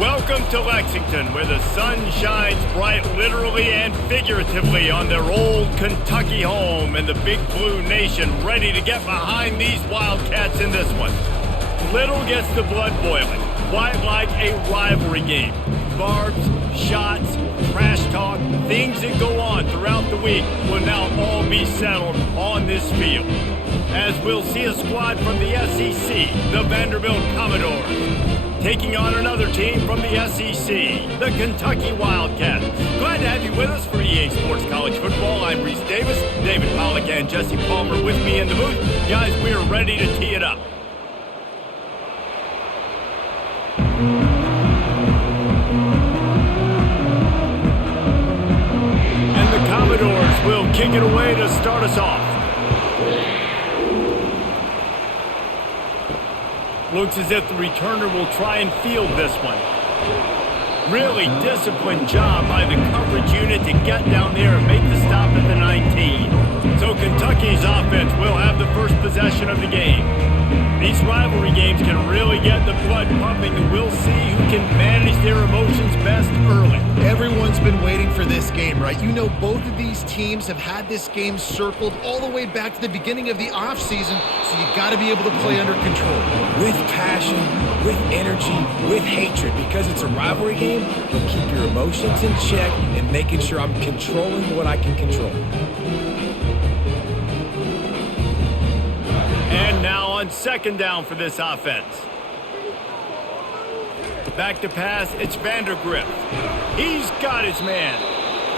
Welcome to Lexington, where the sun shines bright literally and figuratively on their old Kentucky home, and the Big Blue Nation ready to get behind these Wildcats in this one. Little gets the blood boiling, quite like a rivalry game. Barbs, shots, trash talk, things that go on throughout the week will now all be settled on this field. As we'll see a squad from the SEC, the Vanderbilt Commodores, taking on another team from the SEC, the Kentucky Wildcats. Glad to have you with us for EA Sports College Football. I'm Reese Davis, David Pollack and Jesse Palmer with me in the booth. Guys, we are ready to tee it up. And the Commodores will kick it away to start us off. Looks as if the returner will try and field this one. Really disciplined job by the coverage unit to get down there and make the stop at the 19. So Kentucky's offense will have the first possession of the game. These rivalry games can really get the blood pumping, and we'll see who can manage their emotions best early. Everyone's been waiting for this game, right? You know, both of these teams have had this game circled all the way back to the beginning of the offseason, so you got to be able to play under control. With passion, with energy, with hatred, because it's a rivalry game, but keep your emotions in check and making sure I'm controlling what I can control. And now on second down for this offense. Back to pass, it's Vanderbilt. He's got his man.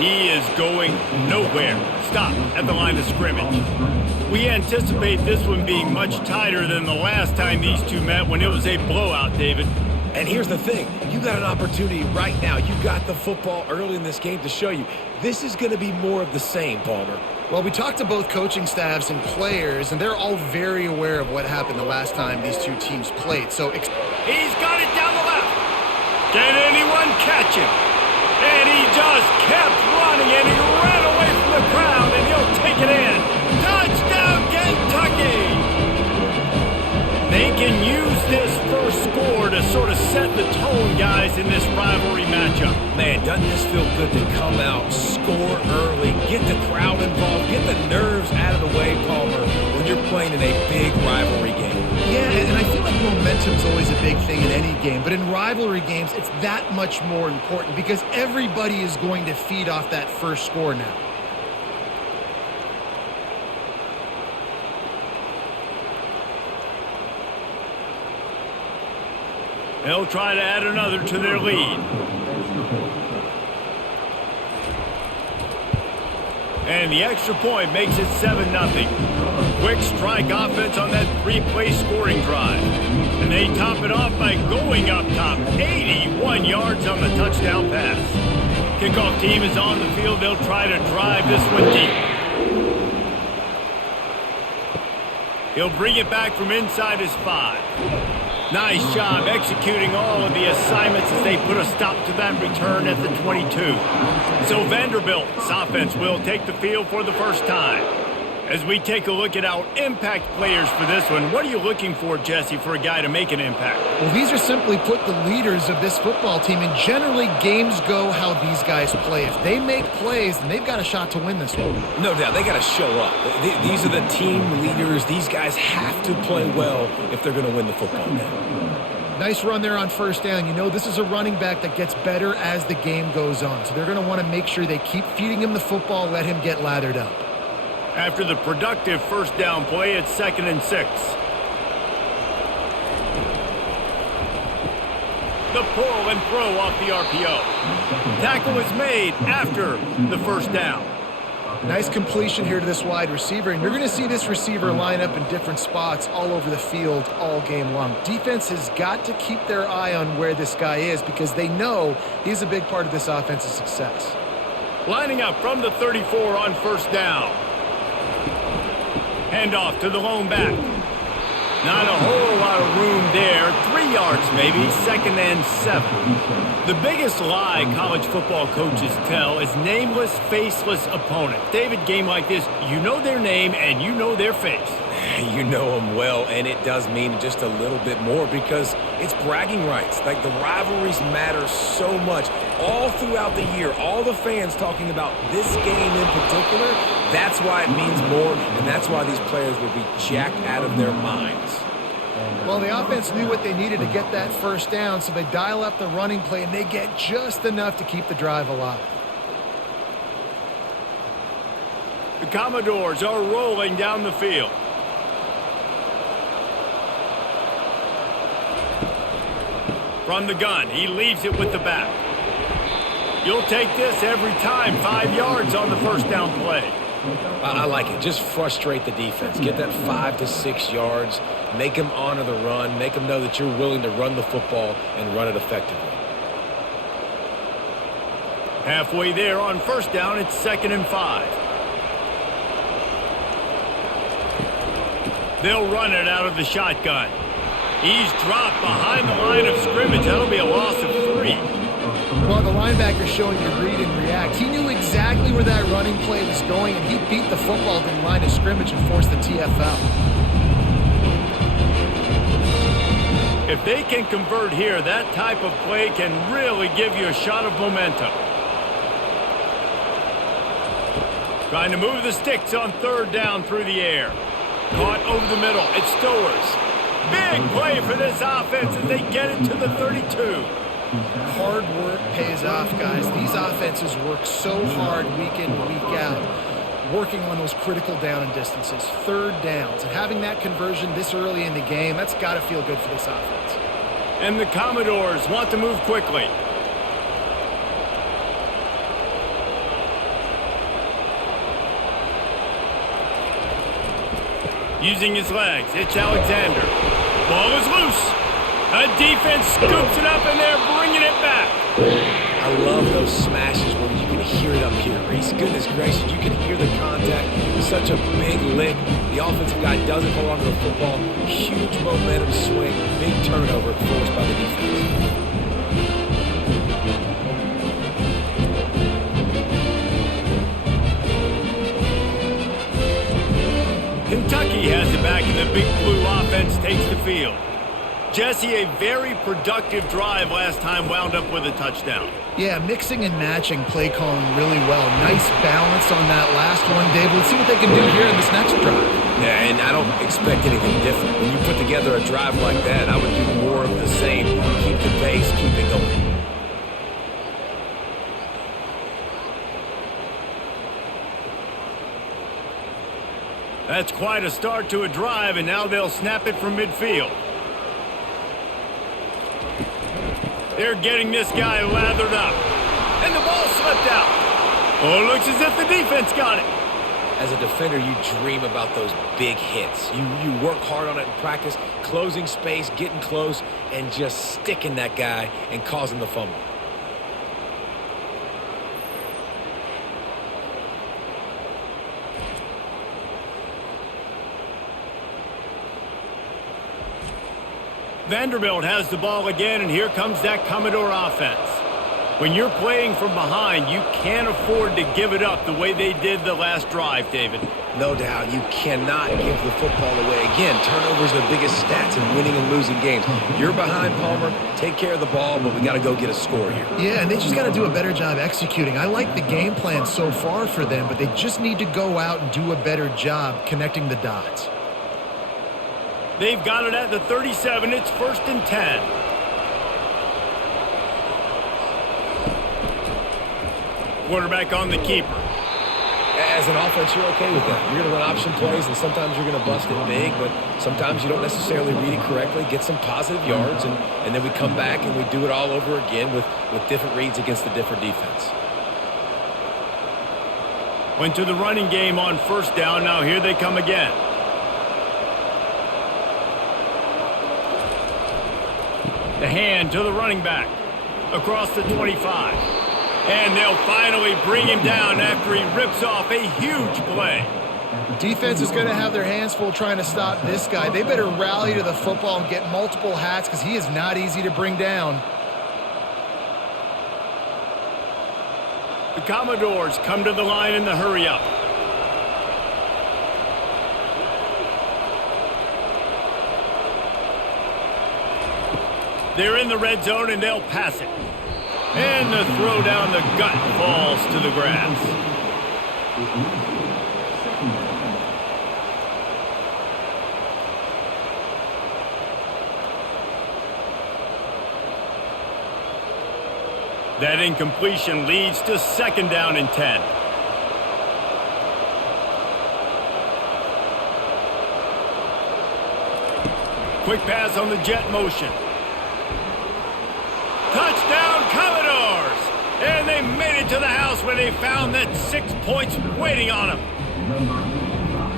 He is going nowhere. Stop at the line of scrimmage. We anticipate this one being much tighter than the last time these two met when it was a blowout, David. And here's the thing. You got an opportunity right now. You got the football early in this game to show you. This is going to be more of the same, Palmer. Well, we talked to both coaching staffs and players, and they're all very aware of what happened the last time these two teams played. So he's got it down the left. Can anyone catch him? And he just kept running, and he ran away from the crowd, and he'll take it in. Touchdown, Kentucky! They can use this first score to sort of set the tone, guys, in this rivalry matchup. Man, doesn't this feel good to come out, score early, get the crowd involved, get the nerves out of the way, Palmer, when you're playing in a big rivalry game? Yeah, and I feel like momentum's always a big thing in any game, but in rivalry games, it's that much more important because everybody is going to feed off that first score now. They'll try to add another to their lead. And the extra point makes it 7-0. Quick strike offense on that three-play scoring drive. And they top it off by going up top. 81 yards on the touchdown pass. Kickoff team is on the field. They'll try to drive this one deep. He'll bring it back from inside his 5. Nice job executing all of the assignments as they put a stop to that return at the 22. So Vanderbilt's offense will take the field for the first time. As we take a look at our impact players for this one, what are you looking for, Jesse, for a guy to make an impact? Well, these are simply put the leaders of this football team, and generally games go how these guys play. If they make plays, then they've got a shot to win this one. No doubt, they got to show up. These are the team leaders. These guys have to play well if they're going to win the football game. Nice run there on first down. You know, this is a running back that gets better as the game goes on, so they're going to want to make sure they keep feeding him the football, let him get lathered up. After the productive first down play, it's 2nd and 6. The pull and throw off the RPO. Tackle is made after the first down. Nice completion here to this wide receiver, and you're going to see this receiver line up in different spots all over the field all game long. Defense has got to keep their eye on where this guy is because they know he's a big part of this offense's success. Lining up from the 34 on first down. Handoff to the lone back. Not a whole lot of room there. 3 yards maybe, 2nd and 7. The biggest lie college football coaches tell is nameless, faceless opponents. David, game like this, you know their name and you know their face. You know them well, and it does mean just a little bit more because it's bragging rights. Like, the rivalries matter so much all throughout the year. All the fans talking about this game in particular, that's why it means more, and that's why these players will be jacked out of their minds. Well, the offense knew what they needed to get that first down, so they dial up the running play, and they get just enough to keep the drive alive. The Commodores are rolling down the field. From the gun, he leaves it with the back. You'll take this every time. 5 yards on the first down play. I like it. Just frustrate the defense. Get that 5 to 6 yards. Make them honor the run. Make them know that you're willing to run the football and run it effectively. Halfway there on first down, it's 2nd and 5. They'll run it out of the shotgun. He's dropped behind the line of scrimmage. That'll be a loss of 3. Well, the linebacker's showing you read and react. He knew exactly where that running play was going, and he beat the football to the line of scrimmage and forced the TFL. If they can convert here, that type of play can really give you a shot of momentum. Trying to move the sticks on 3rd down through the air. Caught over the middle. It's Stowers. Big play for this offense as they get it to the 32. Hard work pays off, guys. These offenses work so hard week in, week out, working on those critical down and distances, 3rd downs. And having that conversion this early in the game, that's got to feel good for this offense. And the Commodores want to move quickly. Using his legs, it's Alexander. Ball is loose. A defense scoops it up, and they're bringing it back. I love those smashes where you can hear it up here, Reese. Goodness gracious, you can hear the contact. Such a big lick. The offensive guy doesn't hold on to the football. Huge momentum swing. Big turnover forced by the defense. Kentucky has it back, and the Big Blue offense takes the field. Jesse, a very productive drive last time wound up with a touchdown. Yeah, mixing and matching play calling really well. Nice balance on that last one, Dave. Let's see what they can do here in this next drive. Yeah, and I don't expect anything different. When you put together a drive like that, I would do more of the same. Keep the pace, keep it going. That's quite a start to a drive, and now they'll snap it from midfield. They're getting this guy lathered up. And the ball slipped out. Oh, it looks as if the defense got it. As a defender, you dream about those big hits. You work hard on it in practice, closing space, getting close, and just sticking that guy and causing the fumble. Vanderbilt has the ball again, and here comes that Commodore offense. When you're playing from behind, you can't afford to give it up the way they did the last drive, David. No doubt, you cannot give the football away. Again, turnovers are the biggest stats in winning and losing games. You're behind, Palmer. Take care of the ball, but we got to go get a score here. Yeah, and they just got to do a better job executing. I like the game plan so far for them, but they just need to go out and do a better job connecting the dots. They've got it at the 37. It's 1st and 10. Quarterback on the keeper. As an offense, you're okay with that. You're going to run option plays, and sometimes you're going to bust it big, but sometimes you don't necessarily read it correctly, get some positive yards, and then we come back and we do it all over again with different reads against the different defense. Went to the running game on 1st down. Now here they come again. The hand to the running back across the 25. And they'll finally bring him down after he rips off a huge play. Defense is going to have their hands full trying to stop this guy. They better rally to the football and get multiple hats because he is not easy to bring down. The Commodores come to the line in the hurry-up. They're in the red zone, and they'll pass it. And the throw down the gut falls to the grass. That incompletion leads to 2nd down and 10. Quick pass on the jet motion. Touchdown, Commodores! And they made it to the house where they found that 6 points waiting on them.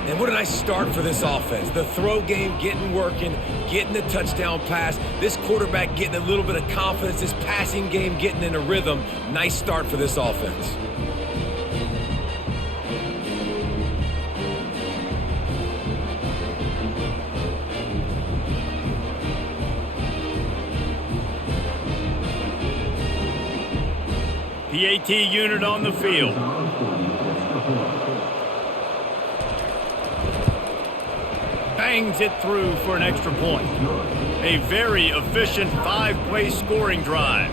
And what a nice start for this offense. The throw game getting working, getting the touchdown pass. This quarterback getting a little bit of confidence. This passing game getting in a rhythm. Nice start for this offense. The AT unit on the field. Bangs it through for an extra point. A very efficient 5-play scoring drive.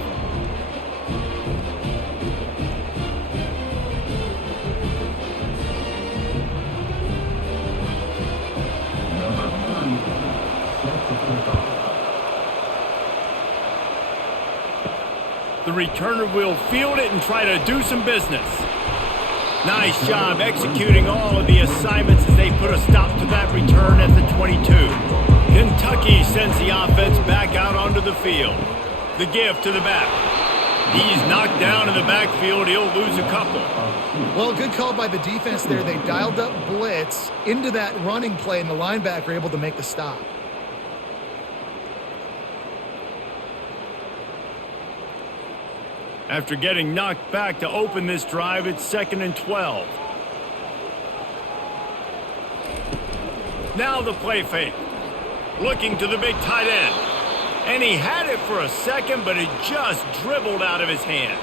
The returner will field it and try to do some business. Nice job executing all of the assignments as they put a stop to that return at the 22. Kentucky sends the offense back out onto the field. The give to the back. He's knocked down in the backfield. He'll lose a couple. Well, good call by the defense there. They dialed up blitz into that running play, and the linebacker able to make the stop. After getting knocked back to open this drive, it's 2nd and 12. Now the play fake. Looking to the big tight end. And he had it for a second, but it just dribbled out of his hands.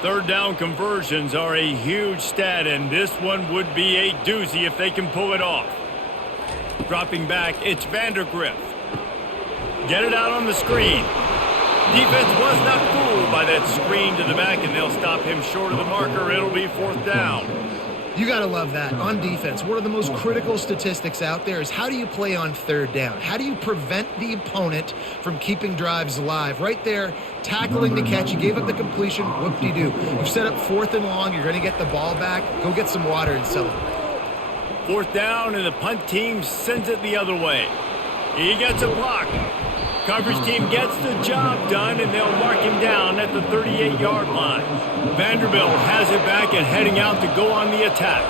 3rd down conversions are a huge stat, and this one would be a doozy if they can pull it off. Dropping back, it's Vanderbilt. Get it out on the screen. Defense was not fooled by that screen to the back, and they'll stop him short of the marker. It'll be 4th down. You got to love that. On defense, one of the most critical statistics out there is how do you play on 3rd down? How do you prevent the opponent from keeping drives alive? Right there, tackling the catch. You gave up the completion. Whoop-de-doo. You've set up 4th and long. You're going to get the ball back. Go get some water and celebrate. 4th down, and the punt team sends it the other way. He gets a block. Coverage team gets the job done, and they'll mark him down at the 38-yard line. Vanderbilt has it back and heading out to go on the attack.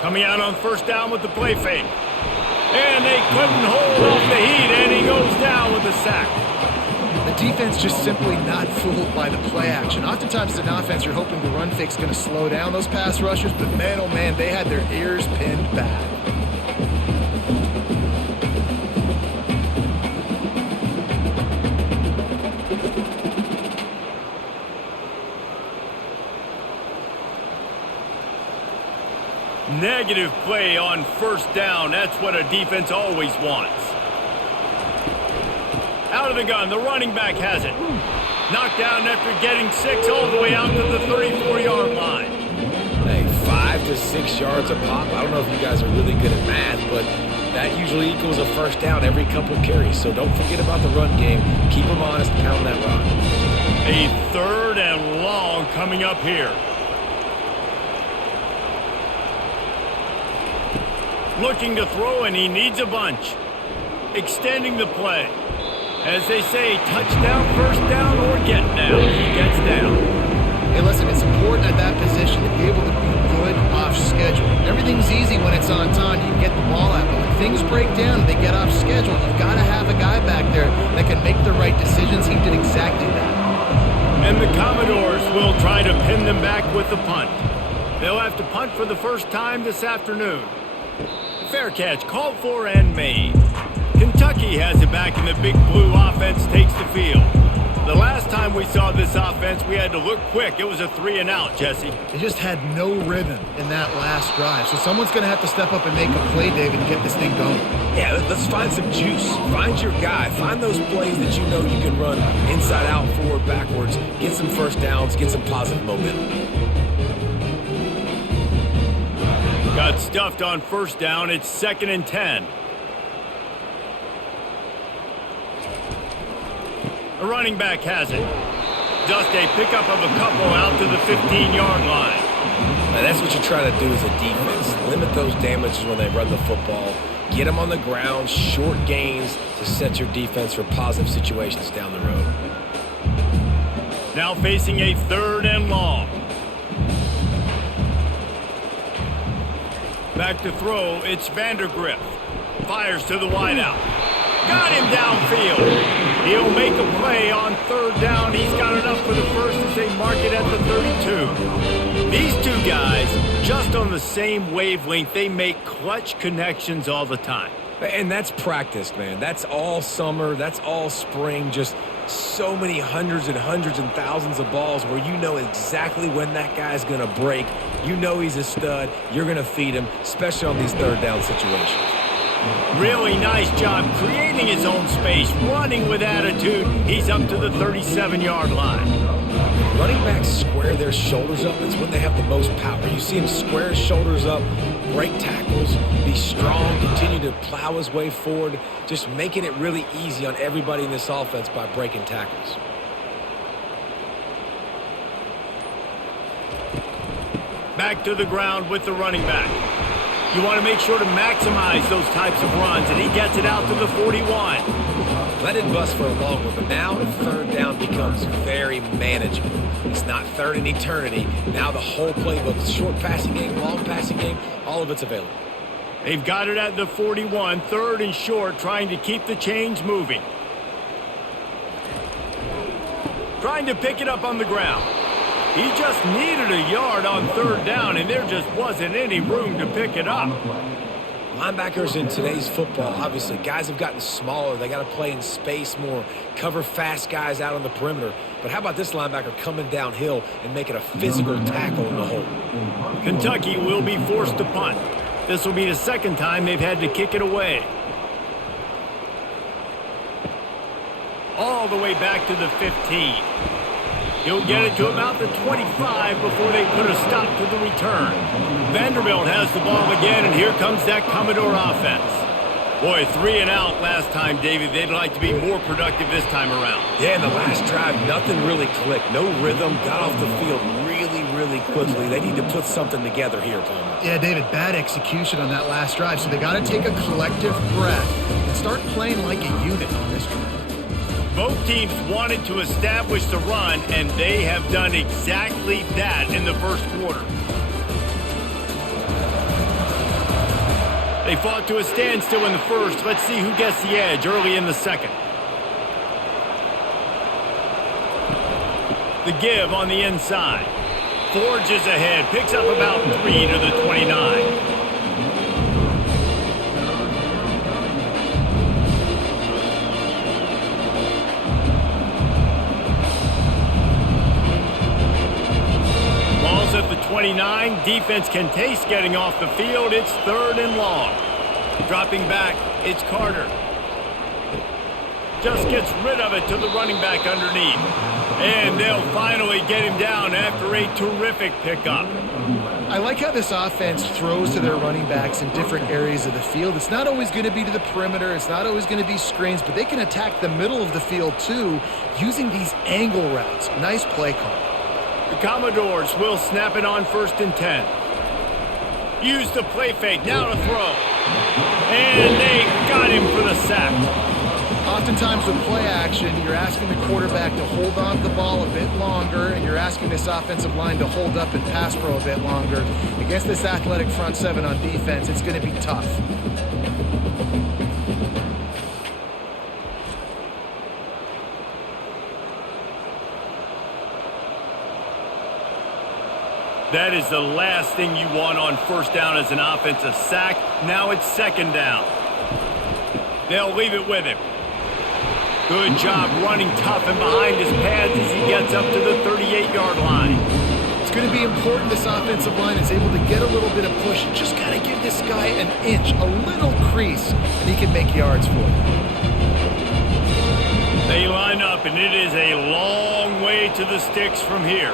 Coming out on 1st down with the play fake. And they couldn't hold off the heat, and he goes down with a sack. The defense just simply not fooled by the play action. Oftentimes, as an offense, you're hoping the run fake's going to slow down those pass rushers, but man, oh man, they had their ears pinned back. Negative play on 1st down. That's what a defense always wants. Out of the gun, the running back has it. Knocked down after getting 6 all the way out to the 34-yard line. Hey, 5 to 6 yards a pop. I don't know if you guys are really good at math, but that usually equals a 1st down every couple of carries. So don't forget about the run game. Keep them honest, pound that rock. A 3rd and long coming up here. Looking to throw, and he needs a bunch. Extending the play. As they say, touchdown, 1st down, or get down. He gets down. Hey, listen, it's important at that position to be able to be good off schedule. Everything's easy when it's on time. You can get the ball out. But when things break down and they get off schedule, you've got to have a guy back there that can make the right decisions. He did exactly that. And the Commodores will try to pin them back with the punt. They'll have to punt for the first time this afternoon. Fair catch called for and made. Kentucky has it back, and the Big Blue offense takes the field. The last time we saw this offense, we had to look quick. It was a 3-and-out, Jesse. They just had no rhythm in that last drive. So someone's going to have to step up and make a play, David, and get this thing going. Yeah, let's find some juice. Find your guy. Find those plays that you know you can run inside out, forward, backwards. Get some first downs. Get some positive momentum. Got stuffed on first down. It's 2nd and 10. The running back has it. Just a pickup of a couple out to the 15-yard line. Now that's what you try to do as a defense. Limit those damages when they run the football. Get them on the ground, short gains to set your defense for positive situations down the road. Now facing a 3rd and long. Back to throw, it's Vanderbilt. Fires to the wideout. Got him downfield. He'll make a play on 3rd down. He's got enough for the first as they mark it at the 32. These two guys, just on the same wavelength, they make clutch connections all the time. And that's practice, man. That's all summer. That's all spring. Just so many hundreds and thousands of balls where you know exactly when that guy's going to break. You know he's a stud. You're going to feed him, especially on these 3rd down situations. Really nice job creating his own space, running with attitude. He's up to the 37-yard line. Running backs square their shoulders up. It's when they have the most power. You see him square his shoulders up, break tackles, be strong, continue to plow his way forward, just making it really easy on everybody in this offense by breaking tackles. Back to the ground with the running back. You want to make sure to maximize those types of runs, and he gets it out to the 41. Let it bust for a long one, but now 3rd down becomes very manageable. It's not 3rd and eternity. Now the whole playbook, short passing game, long passing game, all of it's available. They've got it at the 41, 3rd and short, trying to keep the chains moving. Trying to pick it up on the ground. He just needed a yard on 3rd down, and there just wasn't any room to pick it up. Linebackers in today's football, obviously, guys have gotten smaller. They got to play in space more, cover fast guys out on the perimeter. But how about this linebacker coming downhill and making a physical tackle in the hole? Kentucky will be forced to punt. This will be the 2nd time they've had to kick it away. All the way back to the 15. He'll get it to about the 25 before they put a stop to the return. Vanderbilt has the ball again, and here comes that Commodore offense. Boy, 3-and-out last time, David. They'd like to be more productive this time around. Yeah, in the last drive, nothing really clicked. No rhythm, got off the field really quickly. They need to put something together here, Palmer. Yeah, David, bad execution on that last drive, so they got to take a collective breath and start playing like a unit on this drive. Both teams wanted to establish the run, and they have done exactly that in the first quarter. They fought to a standstill in the first. Let's see who gets the edge early in the second. The give on the inside. Forges ahead, picks up about 3 to the 29. At the 29, defense can taste getting off the field. It's 3rd and long. Dropping back, it's Carter. Just gets rid of it to the running back underneath. And they'll finally get him down after a terrific pickup. I like how this offense throws to their running backs in different areas of the field. It's not always going to be to the perimeter. It's not always going to be screens, but they can attack the middle of the field too using these angle routes. Nice play call. The Commodores will snap it on 1st and 10. Use the play fake, now to throw. And they got him for the sack. Oftentimes with play action, you're asking the quarterback to hold on to the ball a bit longer, and you're asking this offensive line to hold up and pass pro a bit longer. Against this athletic front seven on defense, it's going to be tough. That is the last thing you want on first down as an offensive sack. Now it's second down. They'll leave it with him. Good job running tough and behind his pads as he gets up to the 38-yard line. It's going to be important this offensive line is able to get a little bit of push. You just got to give this guy an inch, a little crease, and he can make yards for you. They line up, and it is a long way to the sticks from here.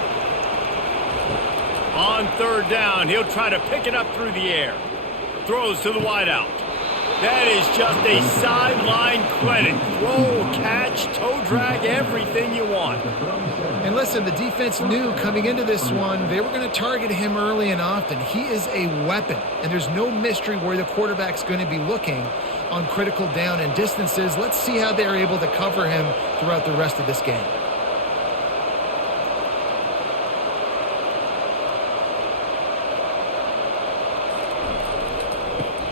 On third down, he'll try to pick it up through the air. Throws to the wideout. That is just a sideline credit. Throw, catch, toe drag, everything you want. And listen, the defense knew coming into this one, they were going to target him early and often. He is a weapon, and there's no mystery where the quarterback's going to be looking on critical down and distances. Let's see how they're able to cover him throughout the rest of this game.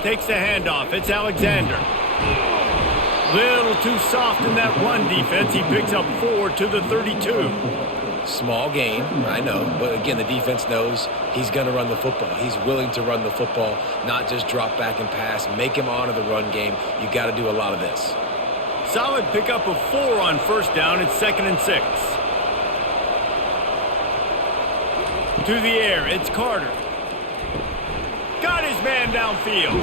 Takes the handoff. It's Alexander. Little too soft in that run defense. He picks up 4 to the 32. Small gain, I know. But again, the defense knows he's going to run the football. He's willing to run the football, not just drop back and pass. Make him honor the run game. You got to do a lot of this. Solid pickup of 4 on first down. It's 2nd and 6. To the air. It's Carter. Got his man downfield.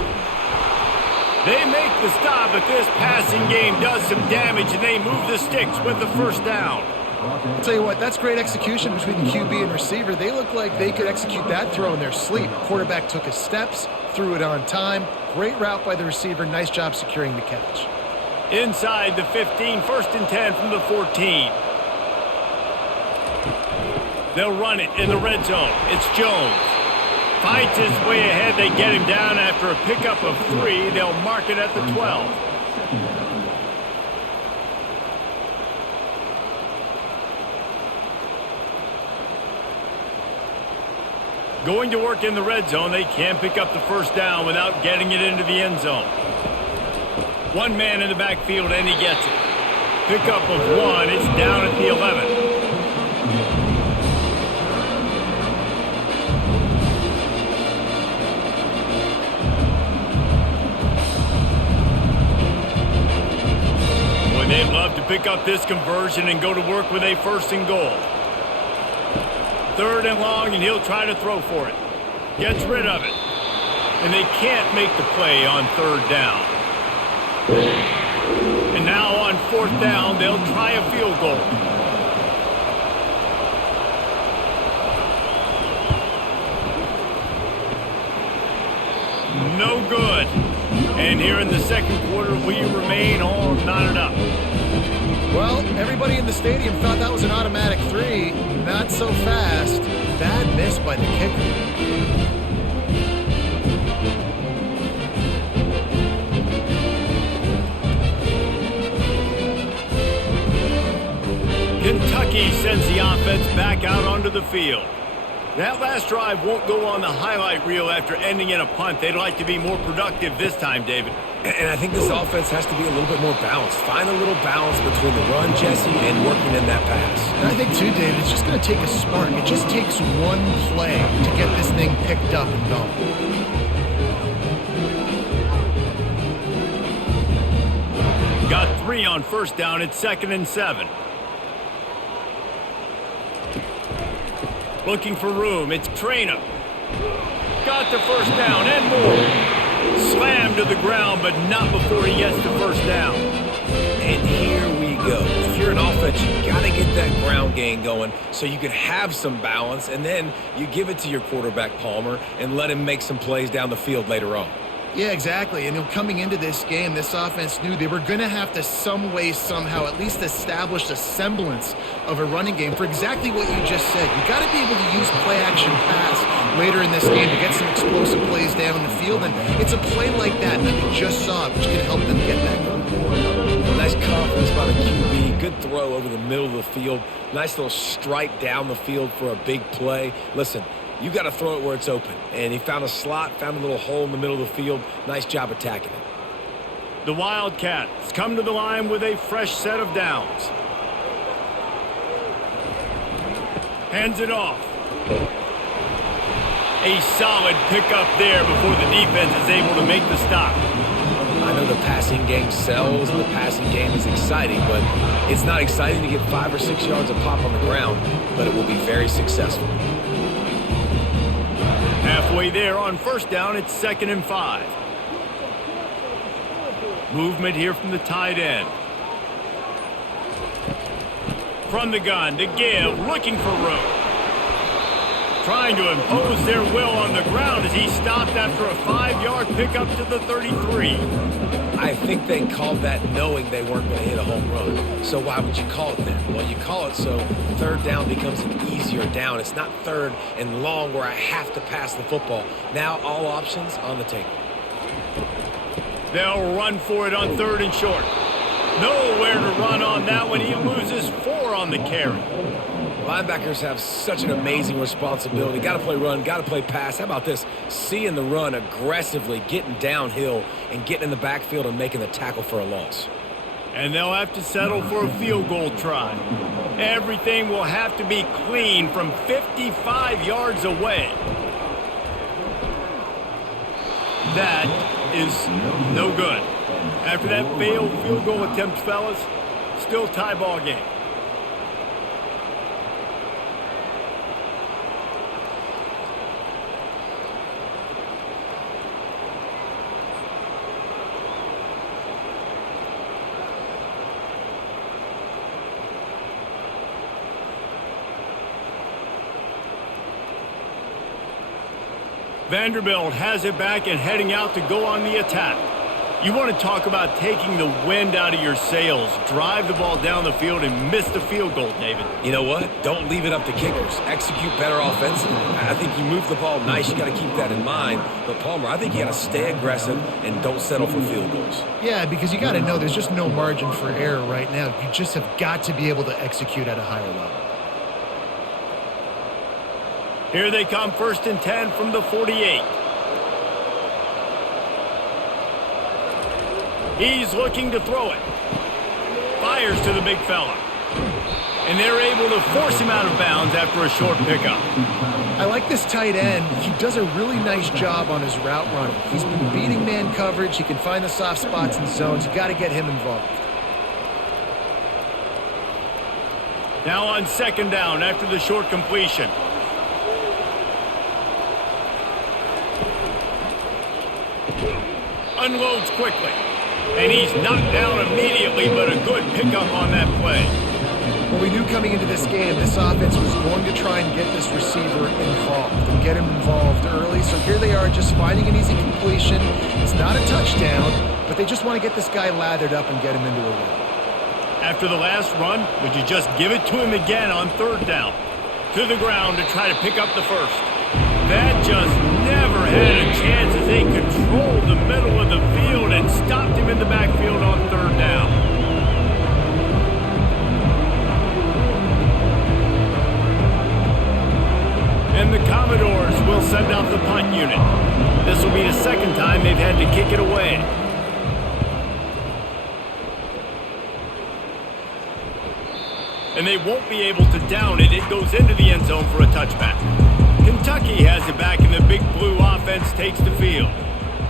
They make the stop, but this passing game does some damage, and they move the sticks with the first down. I'll tell you what, that's great execution between the QB and receiver. They look like they could execute that throw in their sleep. Quarterback took his steps, threw it on time. Great route by the receiver. Nice job securing the catch. Inside the 15, 1st and 10 from the 14. They'll run it in the red zone. It's Jones. Fights his way ahead. They get him down after a pickup of 3. They'll mark it at the 12. Going to work in the red zone. They can't pick up the first down without getting it into the end zone. One man in the backfield, and he gets it. Pickup of 1. It's down at the 11. They'd love to pick up this conversion and go to work with a 1st and goal. 3rd and long, and he'll try to throw for it. Gets rid of it. And they can't make the play on 3rd down. And now on 4th down, they'll try a field goal. No good. And here in the second quarter, we remain all knotted up. Well, everybody in the stadium thought that was an automatic 3. Not so fast. Bad miss by the kicker. Kentucky sends the offense back out onto the field. That last drive won't go on the highlight reel after ending in a punt. They'd like to be more productive this time, David. And I think this offense has to be a little bit more balanced. Find a little balance between the run, Jesse, and working in that pass. And I think, too, David, it's just going to take a spark. It just takes one play to get this thing picked up and going. Got 3 on first down. It's 2nd and 7. Looking for room. It's Trainer. Got the first down and more. Slammed to the ground, but not before he gets the first down. And here we go. If you're an offense, you got to get that ground game going so you can have some balance, and then you give it to your quarterback, Palmer, and let him make some plays down the field later on. Yeah, exactly. And coming into this game, this offense knew they were going to have to some way, somehow, at least establish a semblance of a running game for exactly what you just said. You got to be able to use play-action pass later in this game to get some explosive plays down the field. And it's a play like that we just saw, which can help them get that going. Nice confidence by the QB. Good throw over the middle of the field. Nice little strike down the field for a big play. Listen, you got to throw it where it's open. And he found a slot, found a little hole in the middle of the field. Nice job attacking it. The Wildcats come to the line with a fresh set of downs. Hands it off. A solid pickup there before the defense is able to make the stop. I know the passing game sells and the passing game is exciting, but it's not exciting to get 5 or 6 yards of pop on the ground, but it will be very successful. Halfway there on first down, it's 2nd and 5. Movement here from the tight end. From the gun to give, looking for room. Trying to impose their will on the ground as he stopped after a 5-yard pickup to the 33. I think they called that knowing they weren't going to hit a home run. So why would you call it then? Well, you call it so 3rd down becomes an easier down. It's not 3rd and long where I have to pass the football. Now all options on the table. They'll run for it on 3rd and short. Nowhere to run on that one. He loses 4 on the carry. Linebackers have such an amazing responsibility. Got to play run, got to play pass. How about this? Seeing the run aggressively, getting downhill, and getting in the backfield and making the tackle for a loss. And they'll have to settle for a field goal try. Everything will have to be clean from 55 yards away. That is no good. After that failed field goal attempt, fellas, still tie ball game. Vanderbilt has it back and heading out to go on the attack. You want to talk about taking the wind out of your sails. Drive the ball down the field and miss the field goal, David. You know what? Don't leave it up to kickers. Execute better offensively. I think you move the ball nice. You got to keep that in mind. But, Palmer, I think you got to stay aggressive and don't settle for field goals. Yeah, because you got to know there's just no margin for error right now. You just have got to be able to execute at a higher level. Here they come, 1st and 10 from the 48. He's looking to throw it. Fires to the big fella. And they're able to force him out of bounds after a short pickup. I like this tight end. He does a really nice job on his route running. He's been beating man coverage. He can find the soft spots and zones. You got to get him involved. Now on 2nd down after the short completion. Unloads quickly. And he's knocked down immediately, but a good pickup on that play. Well, we knew coming into this game, this offense was going to try and get this receiver involved and get him involved early. So here they are just finding an easy completion. It's not a touchdown, but they just want to get this guy lathered up and get him into a win. After the last run, would you just give it to him again on 3rd down? To the ground to try to pick up the first. That just never had a chance as they controlled the middle of the field and stopped him in the backfield on 3rd down. And the Commodores will send out the punt unit. This will be the 2nd time they've had to kick it away. And they won't be able to down it. It goes into the end zone for a touchback. Kentucky has it back, and the Big Blue offense takes the field.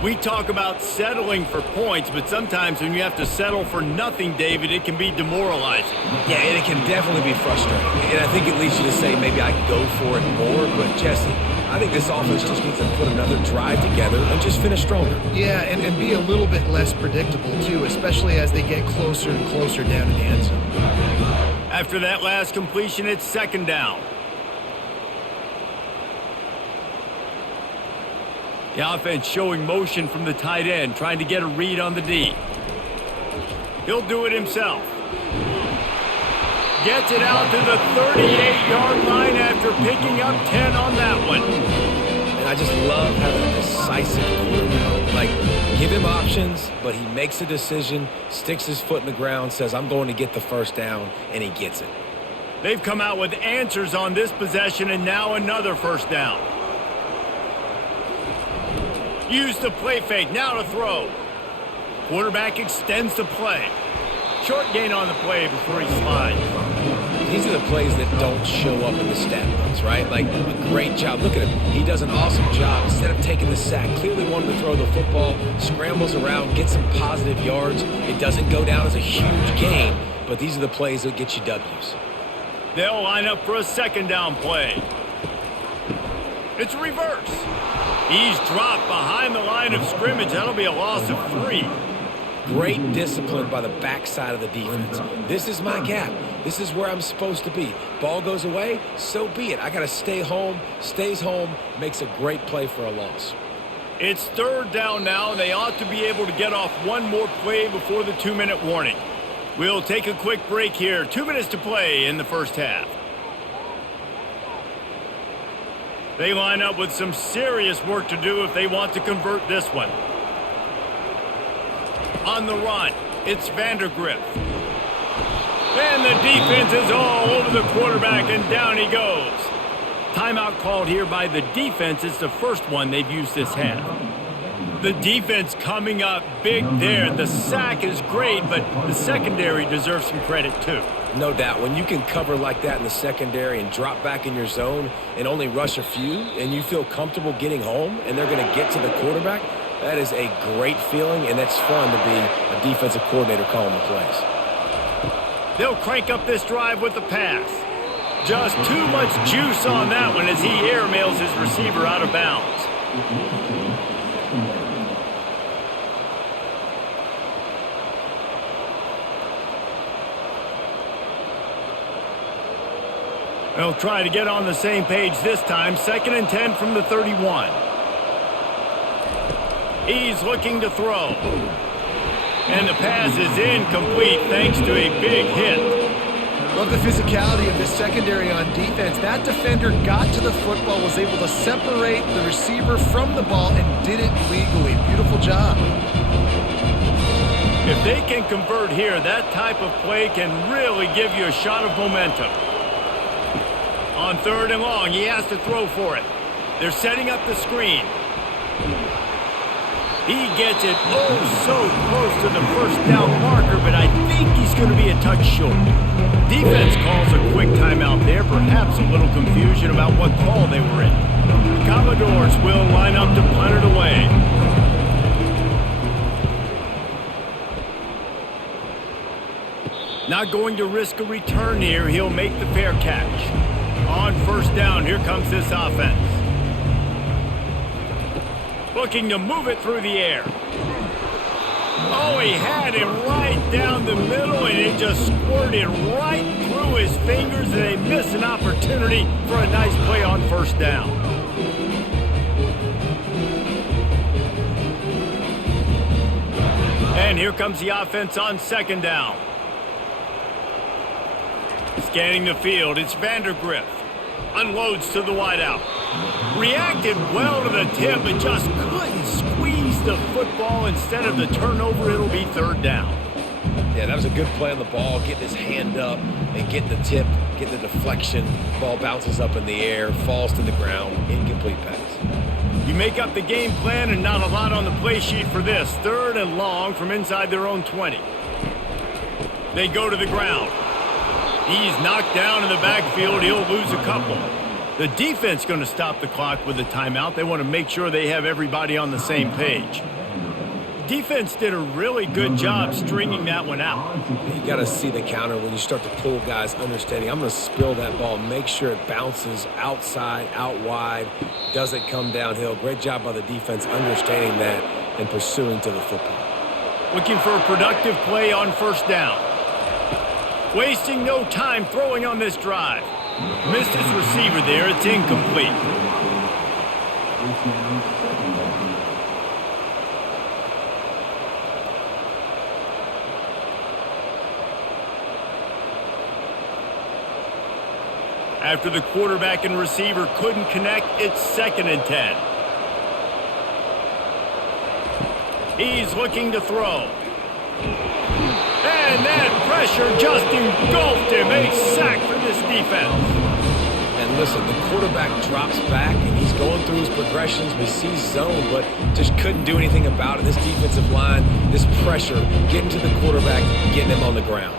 We talk about settling for points, but sometimes when you have to settle for nothing, David, it can be demoralizing. Yeah, and it can definitely be frustrating. And I think it leads you to say maybe I can go for it more. But, Jesse, I think this offense just needs to put another drive together and just finish stronger. Yeah, and be a little bit less predictable, too, especially as they get closer and closer down to the end zone. After that last completion, it's 2nd down. The offense showing motion from the tight end, trying to get a read on the D. He'll do it himself. Gets it out to the 38-yard line after picking up 10 on that one. And I just love having a decisive quarterback. Like, give him options, but he makes a decision, sticks his foot in the ground, says, I'm going to get the first down, and he gets it. They've come out with answers on this possession, and now another first down. Use the play fake, now to throw. Quarterback extends the play. Short gain on the play before he slides. These are the plays that don't show up in the stat books, right? Like, a great job. Look at him. He does an awesome job. Instead of taking the sack, clearly wanted to throw the football, scrambles around, gets some positive yards. It doesn't go down as a huge gain, but these are the plays that get you W's. They'll line up for a second down play. It's reverse. He's dropped behind the line of scrimmage. That'll be a loss of 3. Great discipline by the backside of the defense. This is my gap. This is where I'm supposed to be. Ball goes away, so be it. I got to stay home, stays home, makes a great play for a loss. It's third down now, and they ought to be able to get off one more play before the 2-minute warning. We'll take a quick break here. 2 minutes to play in the first half. They line up with some serious work to do if they want to convert this one. On the run, it's Vanderbilt. And the defense is all over the quarterback, and down he goes. Timeout called here by the defense. It's the first one they've used this half. The defense coming up big there. The sack is great, but the secondary deserves some credit too. No doubt. When you can cover like that in the secondary and drop back in your zone and only rush a few, and you feel comfortable getting home and they're going to get to the quarterback, that is a great feeling, and that's fun to be a defensive coordinator calling the plays. They'll crank up this drive with the pass. Just too much juice on that one as he airmails his receiver out of bounds. They'll try to get on the same page this time. 2nd and 10 from the 31. He's looking to throw. And the pass is incomplete thanks to a big hit. Love the physicality of this secondary on defense. That defender got to the football, was able to separate the receiver from the ball, and did it legally. Beautiful job. If they can convert here, that type of play can really give you a shot of momentum. On 3rd and long, he has to throw for it. They're setting up the screen. He gets it so close to the first down marker, but I think he's going to be a touch short. Defense calls a quick timeout there, perhaps a little confusion about what call they were in. The Commodores will line up to punt it away. Not going to risk a return here. He'll make the fair catch. On 1st down, here comes this offense. Looking to move it through the air. Oh, he had him right down the middle, and it just squirted right through his fingers, and they miss an opportunity for a nice play on 1st down. And here comes the offense on 2nd down. Scanning the field, it's Vanderbilt. Unloads to the wideout. Reacted well to the tip, but just couldn't squeeze the football. Instead of the turnover, it'll be 3rd down. Yeah, that was a good play on the ball, getting his hand up and getting the tip, getting the deflection. Ball bounces up in the air, falls to the ground, incomplete pass. You make up the game plan and not a lot on the play sheet for this. 3rd and long from inside their own 20. They go to the ground. He's knocked down in the backfield. He'll lose a couple. The defense going to stop the clock with a timeout. They want to make sure they have everybody on the same page. Defense did a really good job stringing that one out. You got to see the counter when you start to pull guys understanding. I'm going to spill that ball, make sure it bounces outside, out wide, doesn't come downhill. Great job by the defense understanding that and pursuing to the football. Looking for a productive play on 1st down. Wasting no time throwing on this drive. Missed his receiver there. It's incomplete. After the quarterback and receiver couldn't connect, it's 2nd and 10. He's looking to throw. And that pressure just engulfed him. A sack for this defense. And listen, the quarterback drops back, and he's going through his progressions. We see zone, but just couldn't do anything about it. This defensive line, this pressure, getting to the quarterback, getting him on the ground.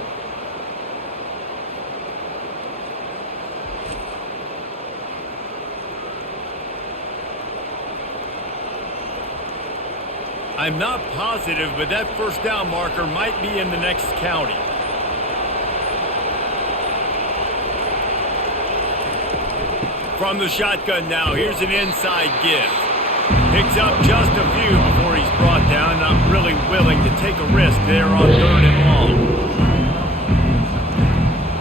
I'm not positive, but that first down marker might be in the next county. From the shotgun now, here's an inside give. Picks up just a few before he's brought down. Not really willing to take a risk there on 3rd and long.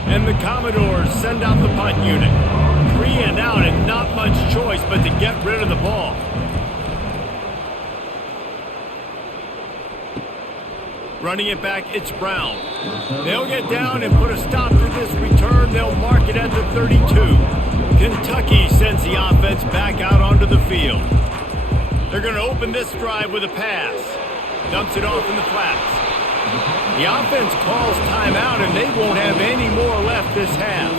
And the Commodores send out the punt unit. 3 and out and not much choice but to get rid of the ball. Running it back, it's Brown. They'll get down and put a stop to this return. They'll mark it at the 32. Kentucky sends the offense back out onto the field. They're going to open this drive with a pass. Dumps it off in the flats. The offense calls timeout, and they won't have any more left this half.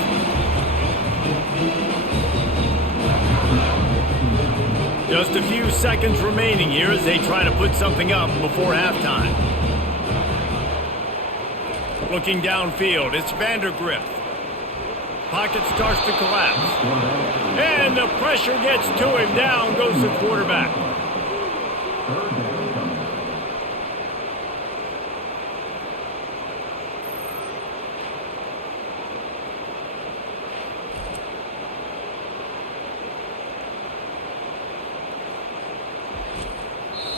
Just a few seconds remaining here as they try to put something up before halftime. Looking downfield, it's Vanderbilt. Pocket starts to collapse. And the pressure gets to him. Down goes the quarterback.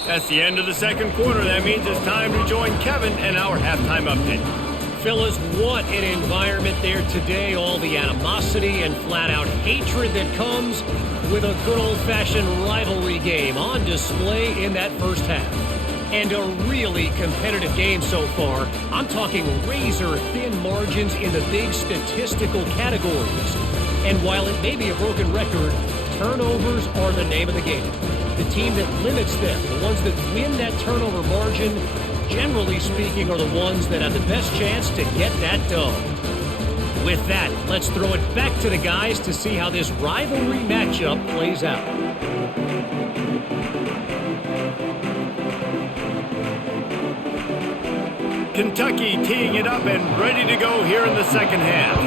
That's the end of the second quarter. That means it's time to join Kevin and our halftime update. Fellas, what an environment there today. All the animosity and flat-out hatred that comes with a good old-fashioned rivalry game on display in that first half. And a really competitive game so far. I'm talking razor-thin margins in the big statistical categories. And while it may be a broken record, turnovers are the name of the game. The team that limits them, the ones that win that turnover margin, generally speaking, are the ones that have the best chance to get that done. With that, let's throw it back to the guys to see how this rivalry matchup plays out. Kentucky teeing it up and ready to go here in the second half.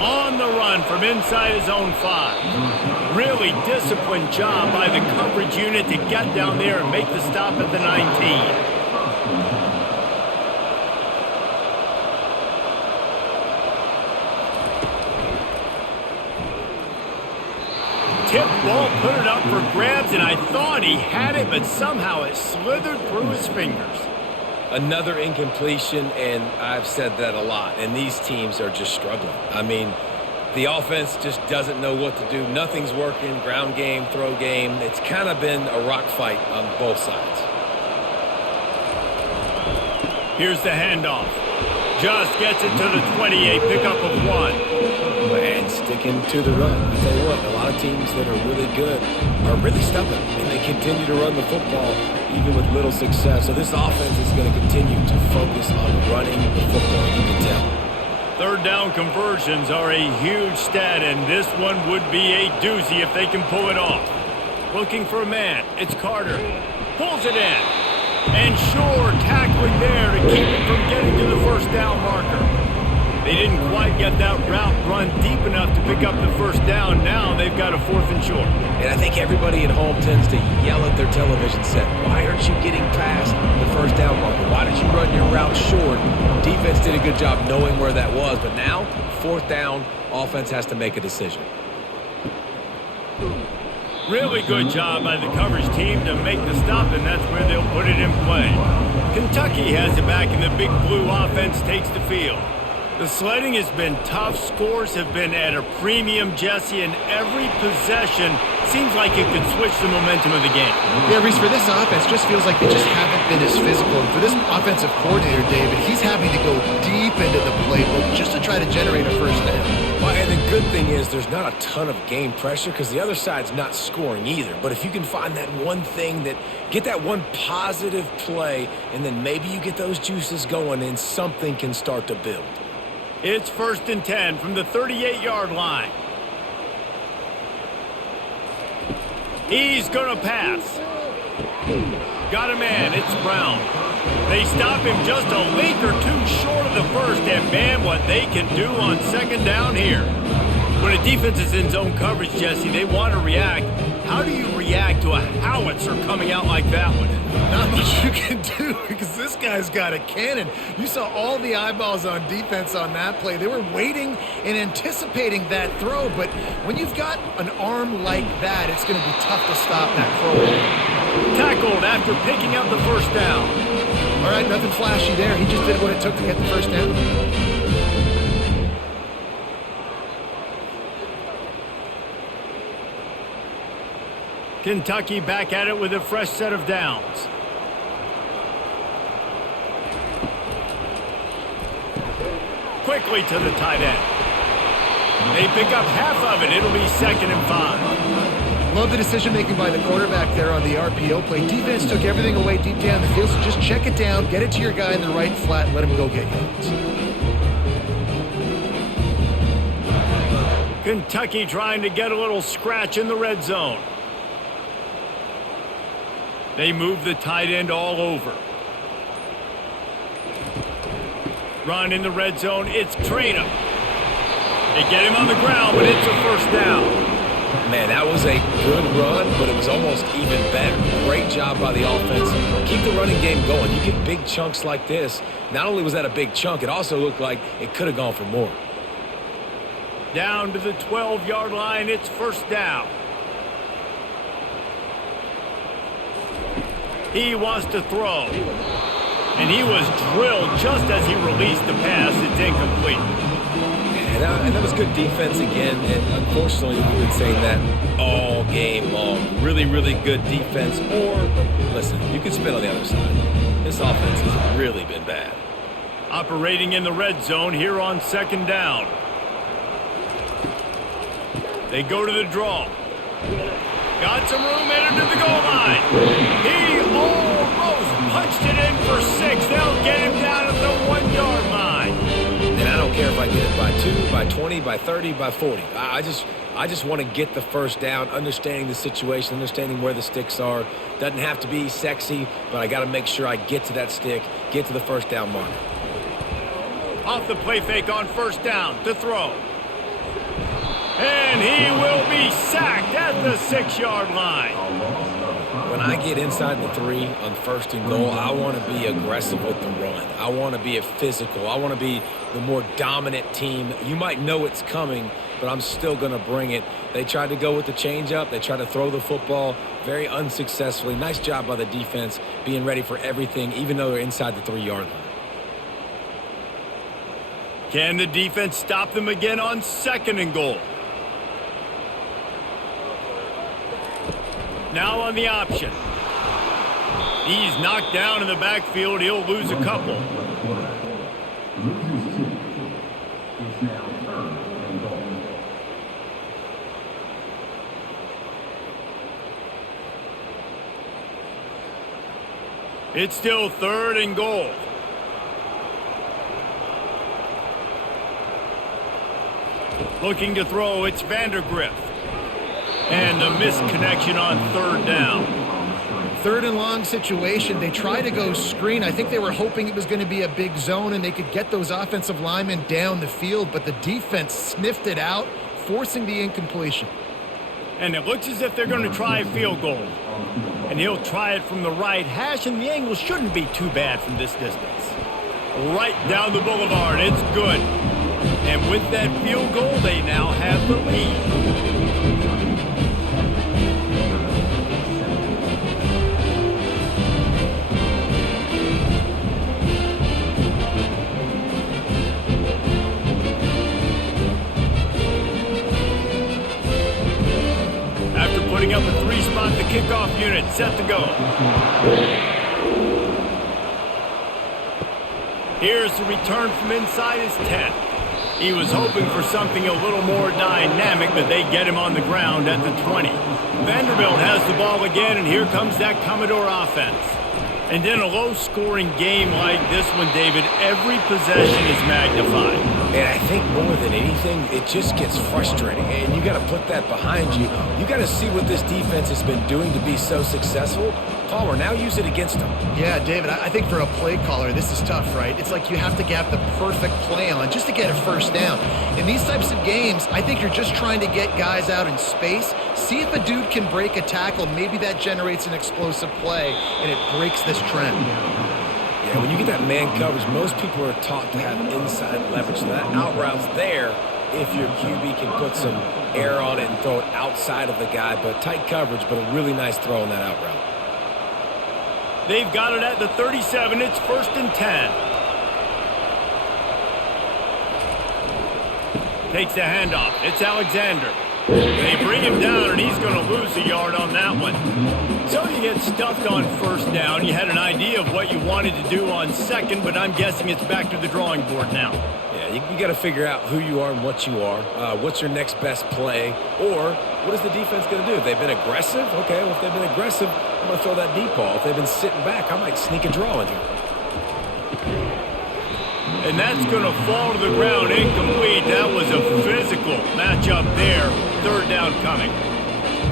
On the run from inside his own 5. Really disciplined job by the coverage unit to get down there and make the stop at the 19. Tip ball, put it up for grabs, and I thought he had it, but somehow it slithered through his fingers. Another incompletion, and I've said that a lot, and these teams are just struggling. I mean, the offense just doesn't know what to do. Nothing's working, ground game, throw game. It's kind of been a rock fight on both sides. Here's the handoff. Just gets it to the 28, pickup of 1. And sticking to the run. I tell you what, a lot of teams that are really good are really stubborn, and they continue to run the football even with little success. So this offense is going to continue to focus on running the football, you can tell. Third down conversions are a huge stat, and this one would be a doozy if they can pull it off. Looking for a man, it's Carter. Pulls it in. And sure, tackling there to keep it from getting to the first down marker. They didn't quite get that route run deep enough to pick up the first down. Now they've got a 4th and short. And I think everybody at home tends to yell at their television set, why aren't you getting past the first down marker? Why did you run your route short? Defense did a good job knowing where that was, but now, 4th down, offense has to make a decision. Really good job by the coverage team to make the stop, and that's where they'll put it in play. Kentucky has it back, and the Big Blue offense takes the field. The sledding has been tough. Scores have been at a premium, Jesse, and every possession seems like it could switch the momentum of the game. Yeah, Reese, for this offense, just feels like they just haven't been as physical. And for this offensive coordinator, David, he's having to go deep into the playbook just to try to generate a first down. Well, and the good thing is there's not a ton of game pressure because the other side's not scoring either. But if you can find that one thing get that one positive play, and then maybe you get those juices going and something can start to build. It's 1st and 10 from the 38-yard line. He's going to pass. Got a man. It's Brown. They stop him just a leak or two short of the first, and man, what they can do on second down here. When a defense is in zone coverage, Jesse, they want to react, How do you react to a howitzer coming out like that one? Not much you can do because this guy's got a cannon. You saw all the eyeballs on defense on that play. They were waiting and anticipating that throw, but when you've got an arm like that, it's going to be tough to stop that crow. Tackled after picking up the first down. All right, nothing flashy there. He just did what it took to get the first down. Kentucky back at it with a fresh set of downs. Quickly to the tight end. They pick up half of it. It'll be 2nd and 5. Love the decision-making by the quarterback there on the RPO play. Defense took everything away deep down the field, so just check it down, get it to your guy in the right flat, and let him go get yards. Kentucky trying to get a little scratch in the red zone. They move the tight end all over. Run in the red zone. It's Traynham. They get him on the ground, but it's a first down. Man, that was a good run, but it was almost even better. Great job by the offense. Keep the running game going. You get big chunks like this. Not only was that a big chunk, it also looked like it could have gone for more. Down to the 12-yard line. It's first down. He wants to throw. And he was drilled just as he released the pass. It's incomplete. And that was good defense again. And unfortunately, we've been saying that all game long. Really, really good defense. Or, listen, you can spin on the other side. This offense has really been bad. Operating in the red zone here on 2nd down. They go to the draw. Got some room, entered to the goal line. He almost punched it in for 6. They'll get him down at the 1-yard line. And I don't care if I get it by 2, by 20, by 30, by 40. I just want to get the first down, understanding the situation, understanding where the sticks are. Doesn't have to be sexy, but I got to make sure I get to that stick, get to the first down mark. Off the play fake on first down to throw. And he will be sacked at the 6-yard line. When I get inside the 3 on 1st and goal, I want to be aggressive with the run. I want to be a physical. I want to be the more dominant team. You might know it's coming, but I'm still going to bring it. They tried to go with the changeup. They tried to throw the football very unsuccessfully. Nice job by the defense being ready for everything, even though they're inside the 3-yard line. Can the defense stop them again on 2nd and goal? Now on the option. He's knocked down in the backfield. He'll lose a couple. It's still 3rd and goal. Looking to throw, it's Vanderbilt. And the missed connection on 3rd down. 3rd and long situation. They try to go screen. I think they were hoping it was going to be a big zone and they could get those offensive linemen down the field, but the defense sniffed it out, forcing the incompletion. And it looks as if they're going to try a field goal. And he'll try it from the right hash, and the angle shouldn't be too bad from this distance. Right down the boulevard. It's good. And with that field goal, they now have the lead. Putting up a 3-spot, the kickoff unit set to go. Here's the return from inside his 10. He was hoping for something a little more dynamic, but they get him on the ground at the 20. Vanderbilt has the ball again, and here comes that Commodore offense. And in a low-scoring game like this one, David, every possession is magnified. And I think more than anything, it just gets frustrating. And you got to put that behind you. You got to see what this defense has been doing to be so successful. caller. Now use it against him. Yeah, David, I think for a play caller, this is tough, right? It's like you have to have the perfect play on just to get a first down. In these types of games, I think you're just trying to get guys out in space, see if a dude can break a tackle. Maybe that generates an explosive play, and it breaks this trend. Yeah, when you get that man coverage, most people are taught to have inside leverage. So that out route's there if your QB can put some air on it and throw it outside of the guy. But tight coverage, but a really nice throw on that out route. They've got it at the 37. It's 1st and 10. Takes the handoff. It's Alexander. They bring him down, and he's going to lose a yard on that one. So you get stuffed on 1st down. You had an idea of what you wanted to do on 2nd, but I'm guessing it's back to the drawing board now. Yeah, you got to figure out who you are and what you are. What's your next best play? Or what is the defense going to do? If they've been aggressive, okay, well, if they've been aggressive, I'm going to throw that deep ball. If they've been sitting back, I might sneak a draw in here. And that's going to fall to the ground incomplete. That was a physical matchup there. 3rd down coming.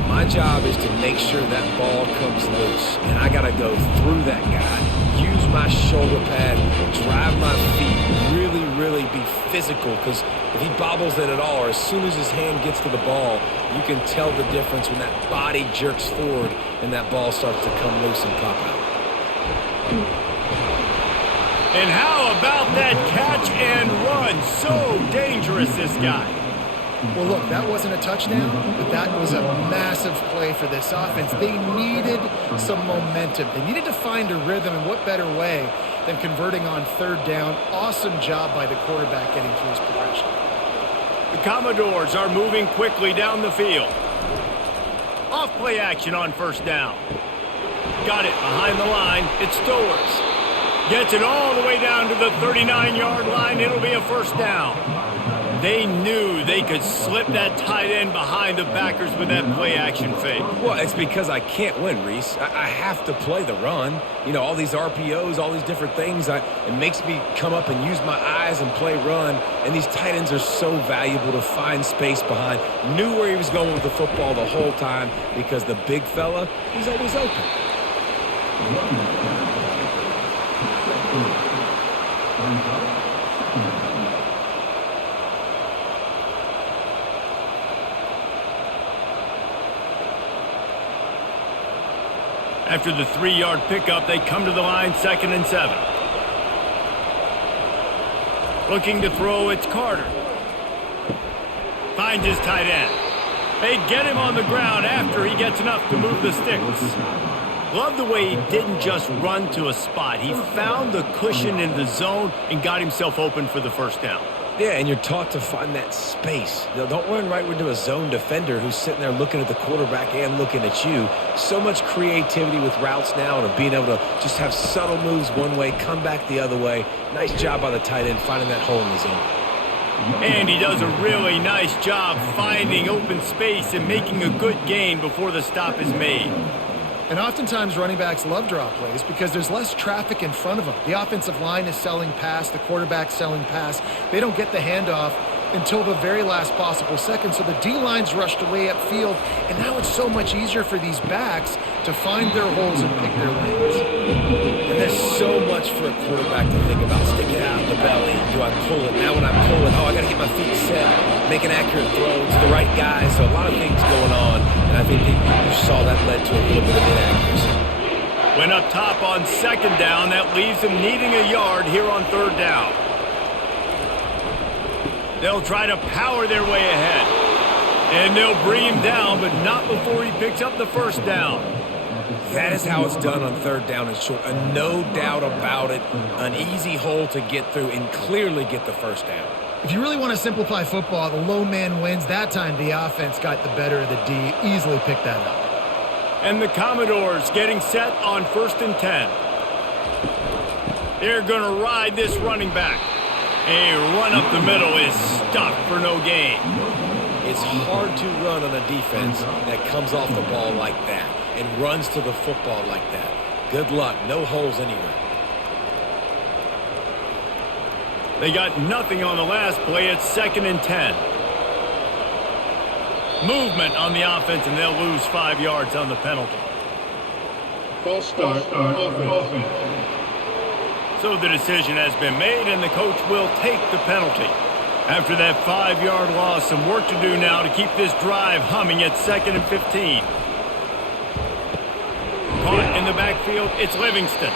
My job is to make sure that ball comes loose. And I got to go through that guy, use my shoulder pad, drive my feet, really be physical. Because if he bobbles it at all, or as soon as his hand gets to the ball, you can tell the difference when that body jerks forward and that ball starts to come loose and pop out. And how about that catch and run? So dangerous, this guy. Well, look, that wasn't a touchdown, but that was a massive play for this offense. They needed some momentum. They needed to find a rhythm, and what better way than converting on 3rd down. Awesome job by the quarterback getting through his progression. The Commodores are moving quickly down the field. Off play action on 1st down. Got it behind the line. It's Stowers. Gets it all the way down to the 39-yard line. It'll be a 1st down. They knew they could slip that tight end behind the backers with that play action fake. Well, it's because I can't win, Reese. I have to play the run. You know, all these RPOs, all these different things. It makes me come up and use my eyes and play run. And these tight ends are so valuable to find space behind. Knew where he was going with the football the whole time because the big fella, he's always open. After the 3-yard pickup, they come to the line, 2nd and 7. Looking to throw, it's Carter. Finds his tight end. They get him on the ground after he gets enough to move the sticks. Love the way he didn't just run to a spot. He found the cushion in the zone and got himself open for the 1st down. Yeah, and you're taught to find that space. You know, don't run right into a zone defender who's sitting there looking at the quarterback and looking at you. So much creativity with routes now and being able to just have subtle moves one way, come back the other way. Nice job by the tight end finding that hole in the zone. And he does a really nice job finding open space and making a good gain before the stop is made. And oftentimes running backs love draw plays because there's less traffic in front of them. The offensive line is selling pass, the quarterback's selling pass. They don't get the handoff until the very last possible second. So the D-line's rushed away upfield, and now it's so much easier for these backs to find their holes and pick their lanes. And there's so much for a quarterback to think about. Sticking it out of the belly. Do I pull it? Now when I pull it, I got to get my feet set. Make an accurate throw to the right guy. So a lot of things going on. And I think that you saw that led to a little bit of inaccuracy. Went up top on 2nd down. That leaves them needing a yard here on 3rd down. They'll try to power their way ahead. And they'll bring him down, but not before he picks up the 1st down. That is how it's done on 3rd down and short. No doubt about it. An easy hole to get through and clearly get the 1st down. If you really want to simplify football, the low man wins. That time the offense got the better of the D. Easily picked that up. And the Commodores getting set on 1st and 10. They're going to ride this running back. A run up the middle is stuck for no gain. It's hard to run on a defense that comes off the ball like that and runs to the football like that. Good luck. No holes anywhere. They got nothing on the last play. It's 2nd and 10. Movement on the offense, and they'll lose 5 yards on the penalty. False start, offense. So the decision has been made, and the coach will take the penalty. After that 5-yard loss, some work to do now to keep this drive humming at 2nd and 15. Caught in the backfield, it's Livingston.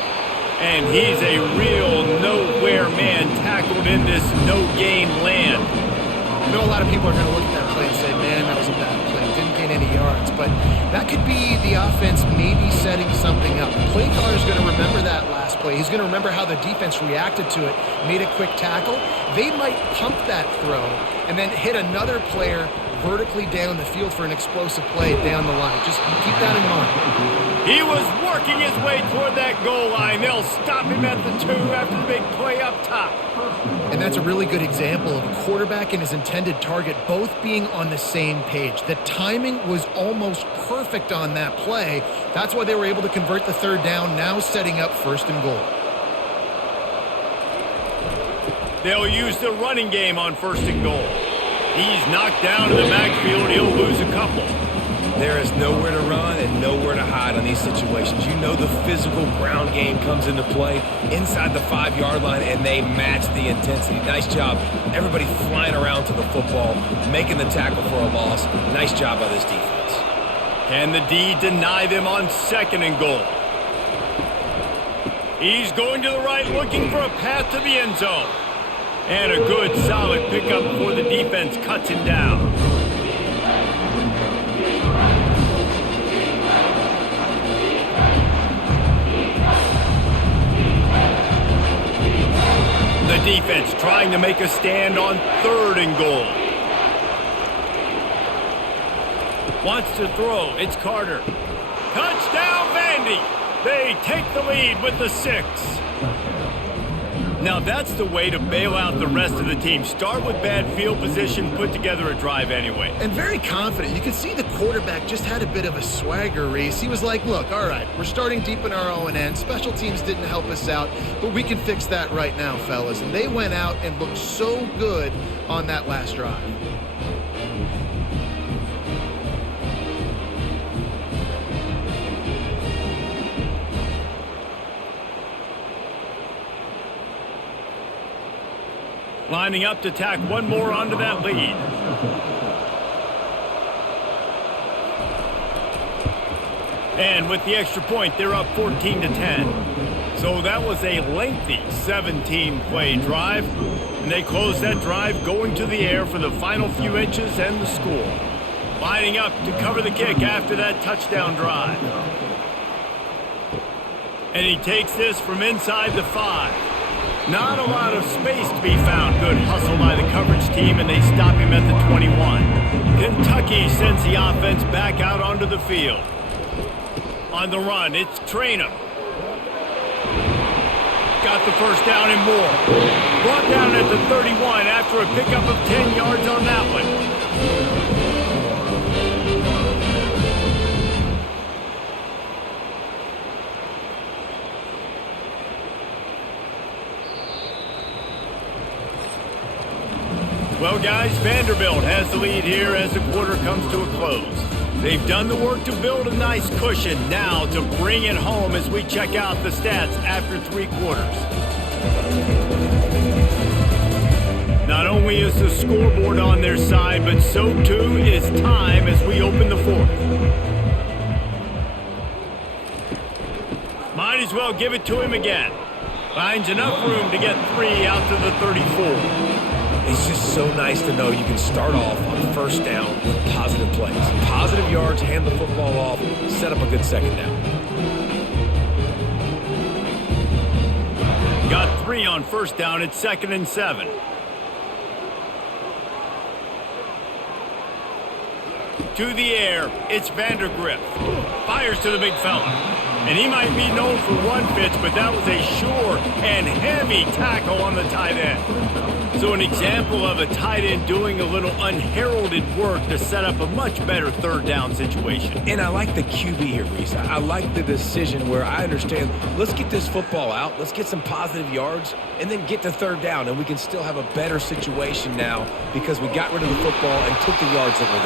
And he's a real nowhere man tackled in this no-gain land. I know a lot of people are going to look at that play and say, man, that was a bad play. Didn't gain any yards. But that could be the offense maybe setting something up. The play caller is going to remember that last play. He's going to remember how the defense reacted to it, made a quick tackle. They might pump that throw and then hit another player vertically down the field for an explosive play down the line. Just keep that in mind. He was working his way toward that goal line. They'll stop him at the 2 after the big play up top. And that's a really good example of a quarterback and his intended target both being on the same page. The timing was almost perfect on that play. That's why they were able to convert the 3rd down, now setting up 1st and goal. They'll use the running game on 1st and goal. He's knocked down in the backfield. He'll lose a couple. There is nowhere to run and nowhere to hide on these situations. You know the physical ground game comes into play inside the 5-yard line, and they match the intensity. Nice job. Everybody flying around to the football, making the tackle for a loss. Nice job by this defense. Can the D deny them on 2nd and goal? He's going to the right, looking for a path to the end zone. And a good, solid pickup before the defense cuts him down. The defense trying to make a stand on 3rd and goal. Wants to throw. It's Carter. Touchdown, Vandy. They take the lead with the 6. Now that's the way to bail out the rest of the team. Start with bad field position, put together a drive anyway. And very confident. You can see the quarterback just had a bit of a swagger, Reese. He was like, look, all right, we're starting deep in our own end. Special teams didn't help us out, but we can fix that right now, fellas. And they went out and looked so good on that last drive. Lining up to tack one more onto that lead. And with the extra point, they're up 14-10. So that was a lengthy 17-play drive. And they closed that drive going to the air for the final few inches and the score. Lining up to cover the kick after that touchdown drive. And he takes this from inside the 5. Not a lot of space to be found. Good hustle by the coverage team, and they stop him at the 21. Kentucky sends the offense back out onto the field. On the run, it's Traynham. Got the 1st down and more. Brought down at the 31 after a pickup of 10 yards on that one. Well, guys, Vanderbilt has the lead here as the quarter comes to a close. They've done the work to build a nice cushion. Now to bring it home as we check out the stats after 3 quarters. Not only is the scoreboard on their side, but so too is time as we open the 4th. Might as well give it to him again. Finds enough room to get 3 out to the 34. It's just so nice to know you can start off on 1st down with positive plays. Positive yards, hand the football off, set up a good 2nd down. Got 3 on 1st down at 2nd and 7. To the air, it's Vandergrift. Fires to the big fella. And he might be known for run fits, but that was a sure and heavy tackle on the tight end. So an example of a tight end doing a little unheralded work to set up a much better 3rd down situation. And I like the QB here, Reese. I like the decision where I understand, let's get this football out, let's get some positive yards, and then get to 3rd down, and we can still have a better situation now because we got rid of the football and took the yards that were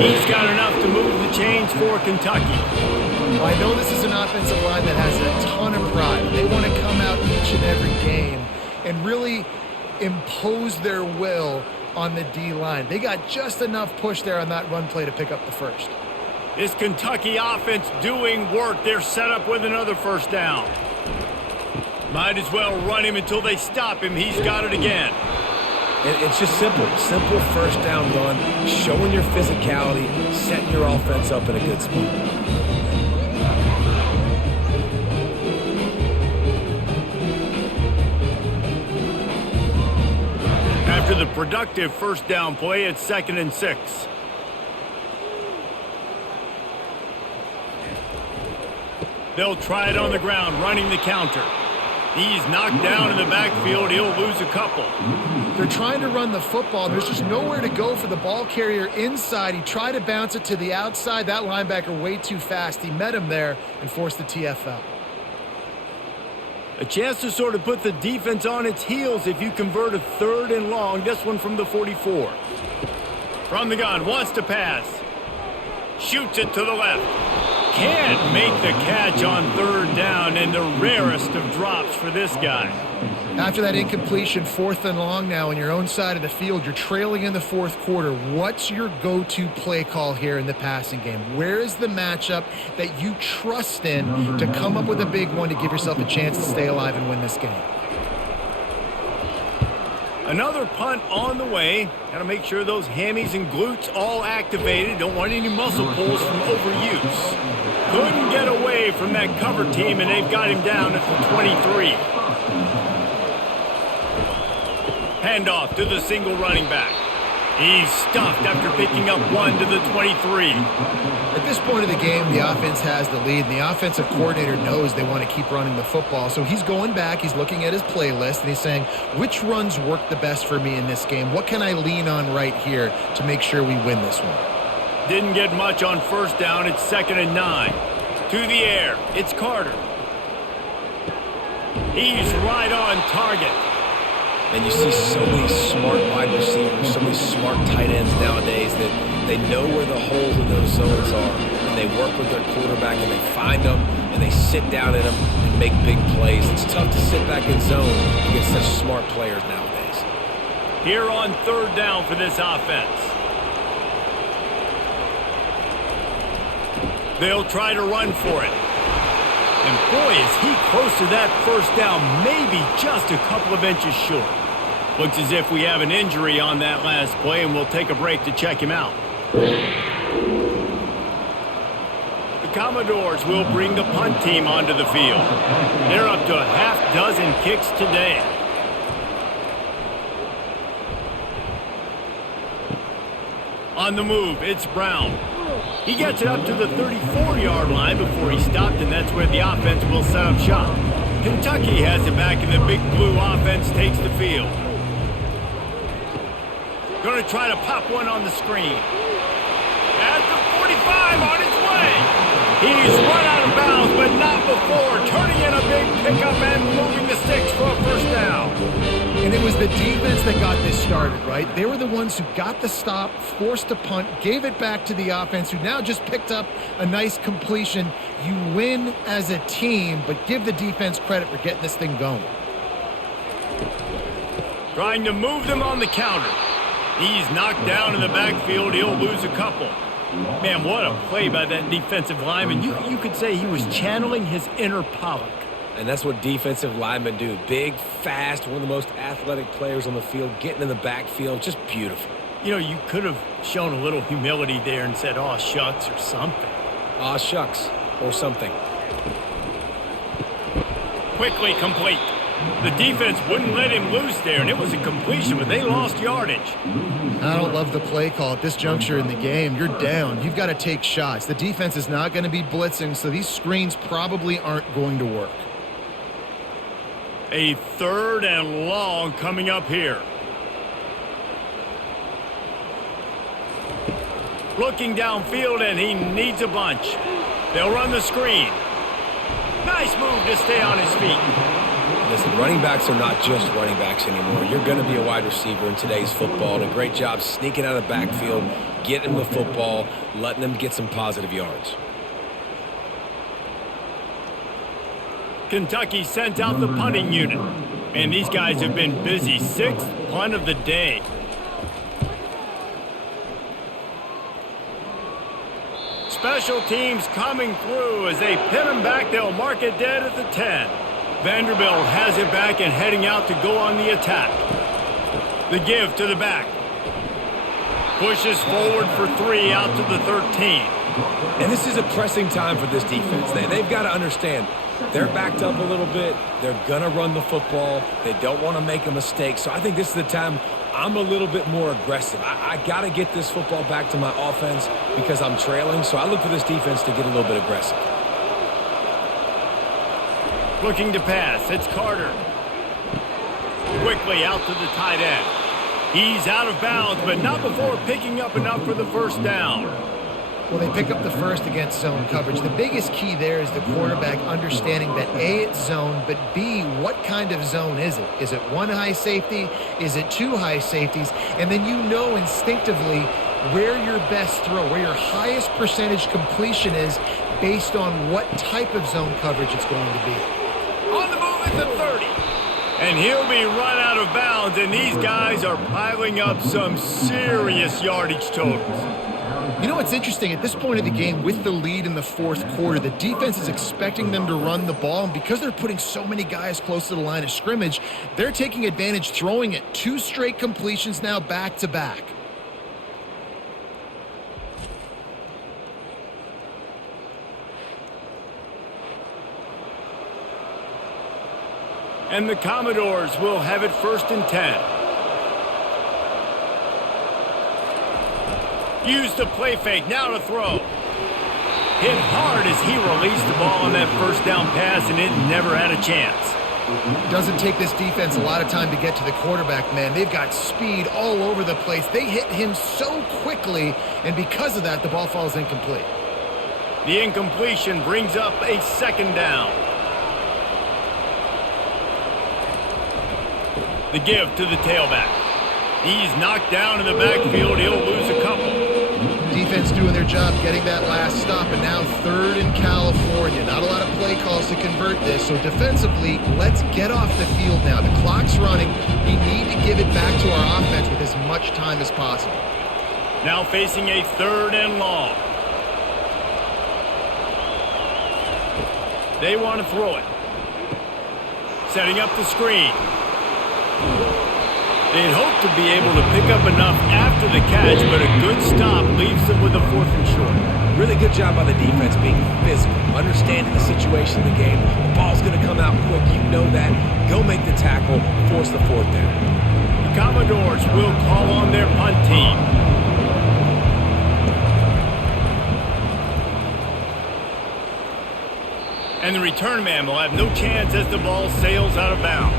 there. He's got enough to move the chains for Kentucky. Well, I know this is an offensive line that has a ton of pride. They want to come out each and every game and really impose their will on the D-line. They got just enough push there on that run play to pick up the first. This Kentucky offense doing work. They're set up with another first down. Might as well run him until they stop him. He's got it again. It's just simple first down run, showing your physicality, setting your offense up in a good spot. After the productive first down play, it's 2nd and 6. They'll try it on the ground, running the counter. He's knocked down in the backfield. He'll lose a couple. They're trying to run the football. There's just nowhere to go for the ball carrier inside. He tried to bounce it to the outside. That linebacker way too fast. He met him there and forced the TFL. A chance to sort of put the defense on its heels if you convert a 3rd and long. This one from the 44. From the gun, wants to pass. Shoots it to the left. Can't make the catch on 3rd down, and the rarest of drops for this guy. After that incompletion, 4th and long now on your own side of the field, you're trailing in the 4th quarter. What's your go-to play call here in the passing game? Where is the matchup that you trust in to come up with a big one to give yourself a chance to stay alive and win this game? Another punt on the way. Got to make sure those hammies and glutes all activated. Don't want any muscle pulls from overuse. Couldn't get away from that cover team, and they've got him down at the 23. Handoff to the single running back. He's stuffed after picking up 1 to the 23. At this point of the game, the offense has the lead, and the offensive coordinator knows they want to keep running the football. So he's going back, he's looking at his playlist, and he's saying, which runs work the best for me in this game? What can I lean on right here to make sure we win this one? Didn't get much on first down. It's 2nd and 9. To the air. It's Carter. He's right on target. And you see so many smart wide receivers, so many smart tight ends nowadays that they know where the holes in those zones are. And they work with their quarterback and they find them and they sit down in them and make big plays. It's tough to sit back in zone against such smart players nowadays. Here on 3rd down for this offense. They'll try to run for it. And boy, is he close to that first down, maybe just a couple of inches short. Looks as if we have an injury on that last play, and we'll take a break to check him out. The Commodores will bring the punt team onto the field. They're up to a half-dozen kicks today. On the move, it's Brown. He gets it up to the 34-yard line before he stopped, and that's where the offense will set up shop. Kentucky has it back, and the Big Blue offense takes the field. Going to try to pop one on the screen. At the 45 on his way. He's run out of bounds, but not before. Turning in a big pickup and moving the sticks for a first down. And it was the defense that got this started, right? They were the ones who got the stop, forced a punt, gave it back to the offense, who now just picked up a nice completion. You win as a team, but give the defense credit for getting this thing going. Trying to move them on the counter. He's knocked down in the backfield. He'll lose a couple. Man, what a play by that defensive lineman. You could say he was channeling his inner Pollock. And that's what defensive linemen do. Big, fast, one of the most athletic players on the field, getting in the backfield, just beautiful. You know, you could have shown a little humility there and said, "Aw, shucks," or something. Aw, shucks, or something. Quickly complete. The defense wouldn't let him loose there, and it was a completion, but they lost yardage. I don't love the play call at this juncture in the game. You're down. You've got to take shots. The defense is not going to be blitzing, so these screens probably aren't going to work. A 3rd and long coming up here. Looking downfield, and he needs a bunch. They'll run the screen. Nice move to stay on his feet. Listen, running backs are not just running backs anymore. You're going to be a wide receiver in today's football. And a great job sneaking out of the backfield, getting the football, letting them get some positive yards. Kentucky sends out the punting unit. And these guys have been busy. 6th punt of the day. Special teams coming through as they pin them back. They'll mark it dead at the 10. Vanderbilt has it back and heading out to go on the attack. The give to the back. Pushes forward for 3 out to the 13. And this is a pressing time for this defense. They've got to understand they're backed up a little bit. They're going to run the football. They don't want to make a mistake. So I think this is the time I'm a little bit more aggressive. I got to get this football back to my offense because I'm trailing. So I look for this defense to get a little bit aggressive. Looking to pass. It's Carter. Quickly out to the tight end. He's out of bounds, but not before picking up enough for the first down. Well, they pick up the first against zone coverage. The biggest key there is the quarterback understanding that A, it's zone, but B, what kind of zone is it? Is it 1 high safety? Is it 2 high safeties? And then you know instinctively where your best throw, where your highest percentage completion is based on what type of zone coverage it's going to be. On the move at the 30. And he'll be run out of bounds, and these guys are piling up some serious yardage totals. You know what's interesting? At this point of the game, with the lead in the 4th quarter, the defense is expecting them to run the ball, and because they're putting so many guys close to the line of scrimmage, they're taking advantage, throwing it 2 straight completions now back-to-back. And the Commodores will have it 1st and 10. Use the play fake, now to throw. Hit hard as he released the ball on that first down pass, and it never had a chance. Doesn't take this defense a lot of time to get to the quarterback, man. They've got speed all over the place. They hit him so quickly, and because of that, the ball falls incomplete. The incompletion brings up a 2nd down. The give to the tailback. He's knocked down in the backfield. He'll lose a couple. Defense doing their job getting that last stop, and now 3rd in California. Not a lot of play calls to convert this, so defensively, let's get off the field now. The clock's running. We need to give it back to our offense with as much time as possible. Now facing a 3rd and long. They want to throw it. Setting up the screen. They'd hope to be able to pick up enough after the catch, but a good stop leaves them with a 4th and short. Really good job by the defense being physical, understanding the situation of the game. The ball's going to come out quick. You know that. Go make the tackle, force the 4th down. The Commodores will call on their punt team. And the return man will have no chance as the ball sails out of bounds.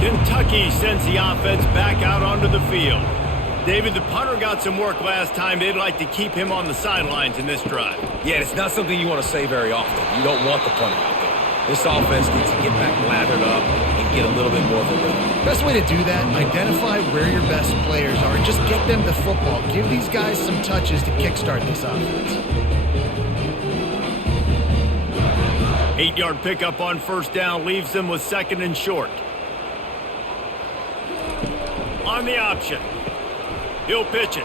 Kentucky sends the offense back out onto the field. David, the punter got some work last time. They'd like to keep him on the sidelines in this drive. Yeah, it's not something you want to say very often. You don't want the punter out there. This offense needs to get back lathered up and get a little bit more of a rhythm. Best way to do that, identify where your best players are and just get them the football. Give these guys some touches to kickstart this offense. 8-yard pickup on 1st down leaves them with 2nd and short. On the option. He'll pitch it.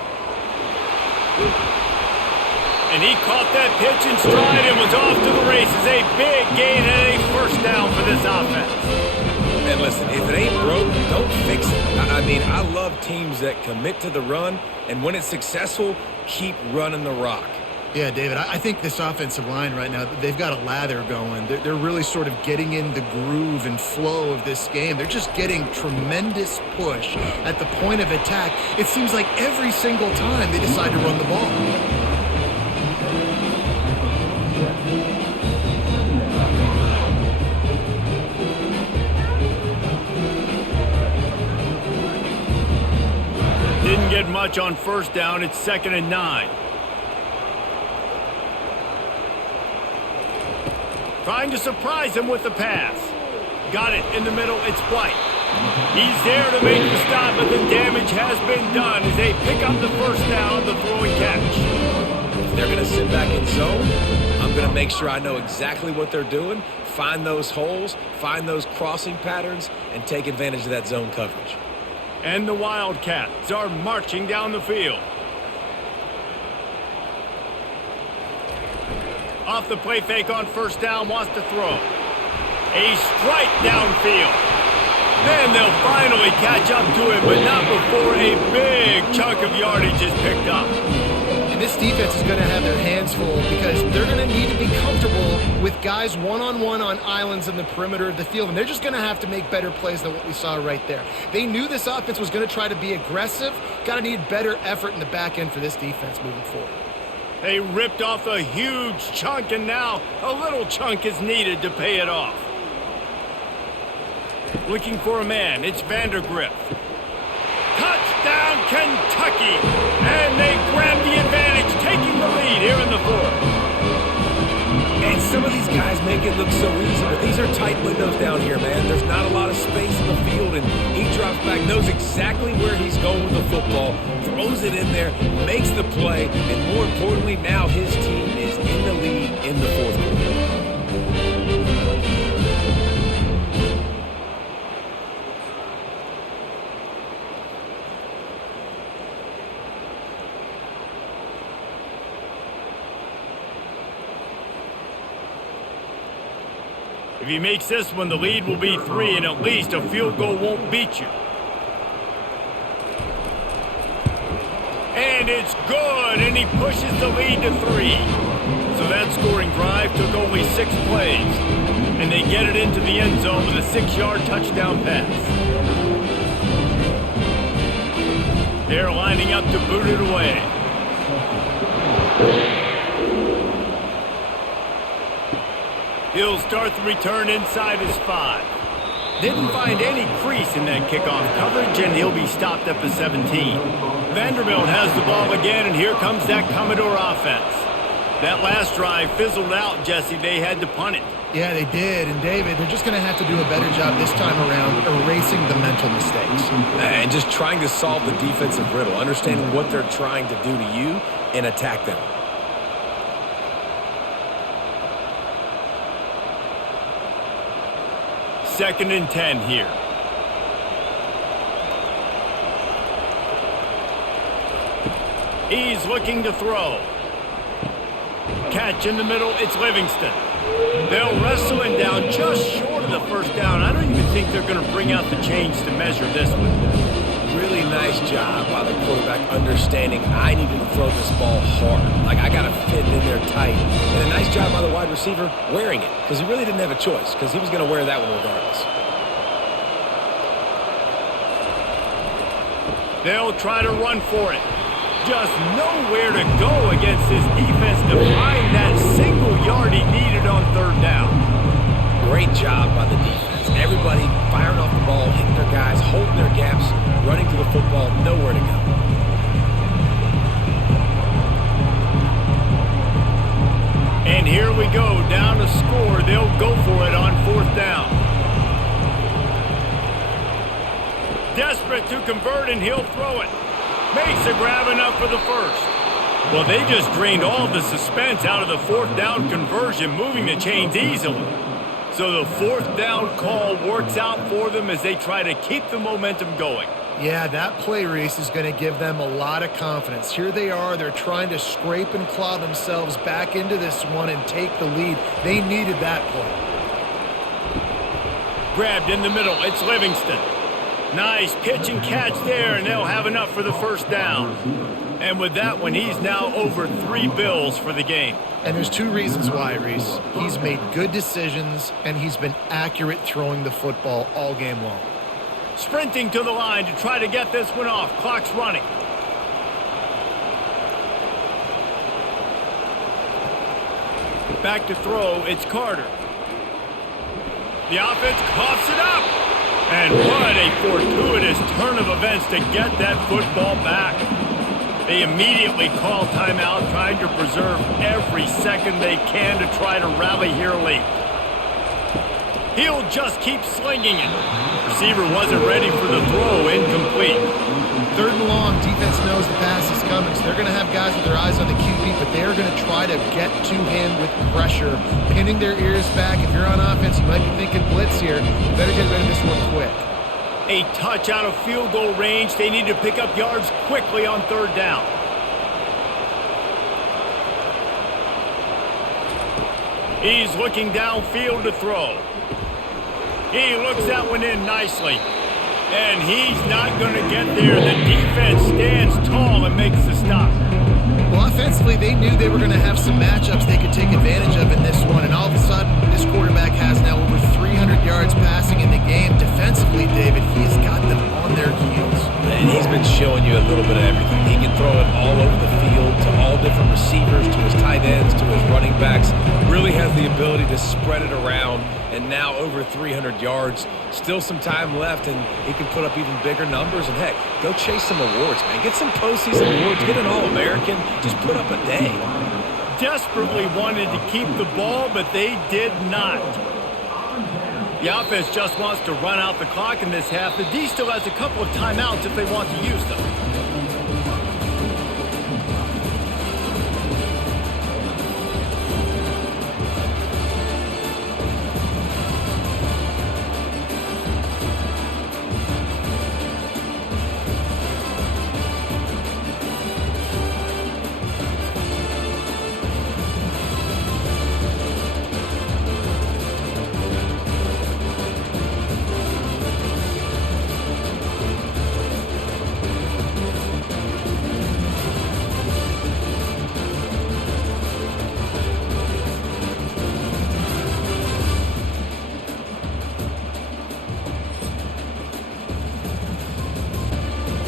And he caught that pitch in stride and was off to the races. A big gain and a 1st down for this offense. And listen, if it ain't broke, don't fix it. I mean, I love teams that commit to the run, and when it's successful, keep running the rock. Yeah, David, I think this offensive line right now, they've got a lather going. They're really sort of getting in the groove and flow of this game. They're just getting tremendous push at the point of attack. It seems like every single time they decide to run the ball. Didn't get much on 1st down. It's 2nd and 9. Trying to surprise him with the pass. Got it in the middle. It's White. He's there to make the stop, but the damage has been done as they pick up the 1st down, the throw and catch. If they're going to sit back in zone, I'm going to make sure I know exactly what they're doing, find those holes, find those crossing patterns, and take advantage of that zone coverage. And the Wildcats are marching down the field. Off the play fake on first down, wants to throw. A strike downfield. Then they'll finally catch up to him, but not before a big chunk of yardage is picked up. And this defense is going to have their hands full because they're going to need to be comfortable with guys one-on-one on islands in the perimeter of the field, and they're just going to have to make better plays than what we saw right there. They knew this offense was going to try to be aggressive. Got to need better effort in the back end for this defense moving forward. They ripped off a huge chunk, and now a little chunk is needed to pay it off. Looking for a man, it's Vanderbilt. Touchdown, Kentucky! And they grab the advantage, taking the lead here in the fourth. And some of these guys make it look so easy, but these are tight windows down here, man. There's not a lot of space in the field, and he drops back, knows exactly where he's going with the football, throws it in there, makes the play, and more importantly, now his team is in the lead in the fourth quarter. If he makes this one, the lead will be 3, and at least a field goal won't beat you. And it's good, and he pushes the lead to 3. So that scoring drive took only 6 plays, and they get it into the end zone with a 6-yard touchdown pass. They're lining up to boot it away. He'll start the return inside his 5. Didn't find any crease in that kickoff coverage, and he'll be stopped at the 17. Vanderbilt has the ball again, and here comes that Commodore offense. That last drive fizzled out, Jesse. They had to punt it. Yeah, they did. And, David, they're just going to have to do a better job this time around erasing the mental mistakes. And just trying to solve the defensive riddle, understanding what they're trying to do to you and attack them. Second and 10 here. He's looking to throw. Catch in the middle, it's Livingston. They'll wrestle him down just short of the first down. I don't even think they're going to bring out the chains to measure this one. Really nice job by the quarterback understanding I needed to throw this ball hard. Like, I got to fit in there tight. And a nice job by the wide receiver wearing it, because he really didn't have a choice, because he was going to wear that one regardless. They'll try to run for it. Just nowhere to go against this defense to find that single yard he needed on third down. Great job by the defense. Everybody firing off the ball, hitting their guys, holding their gaps, running to the football, nowhere to go. And here we go, down to score. They'll go for it on fourth down. Desperate to convert, and he'll throw it. Makes a grab enough for the first. Well, they just drained all the suspense out of the fourth down conversion, moving the chains easily. So the fourth down call works out for them as they try to keep the momentum going. Yeah, that play, Reese, is going to give them a lot of confidence. Here they are. They're trying to scrape and claw themselves back into this one and take the lead. They needed that play. Grabbed in the middle. It's Livingston. Nice pitch and catch there, and they'll have enough for the first down. And with that one, he's now over 3 bills for the game. And there's 2 reasons why, Reese. He's made good decisions, and he's been accurate throwing the football all game long. Sprinting to the line to try to get this one off. Clock's running. Back to throw, it's Carter. The offense coughs it up. And what a fortuitous turn of events to get that football back. They immediately call timeout, trying to preserve every second they can to try to rally here late. He'll just keep slinging it. Receiver wasn't ready for the throw, incomplete. Third and long, defense knows the pass is coming. coming. So they're going to have guys with their eyes on the QB, but they're going to try to get to him with pressure, pinning their ears back. If you're on offense, you might be thinking blitz here. You better get rid of this one quick. A touch out of field goal range. They need to pick up yards quickly on third down. He's looking downfield to throw. He looks that one in nicely. And he's not going to get there. The defense stands tall and makes the stop. Well, offensively, they knew they were going to have some matchups they could take advantage of in this one. And all of a sudden, this quarterback has now over 300 yards passing in the game. Defensively, David, he's got them on their heels. And he's been showing you a little bit of everything. He can throw it all over the field to all different receivers, to his tight ends, to his running backs. Really has the ability to spread it around. And now over 300 yards. Still some time left, and he can put up even bigger numbers. And, heck, go chase some awards, man. Get some postseason awards. Get an All-American. Just put up a day. Desperately wanted to keep the ball, but they did not. The offense just wants to run out the clock in this half. The D still has a couple of timeouts if they want to use them.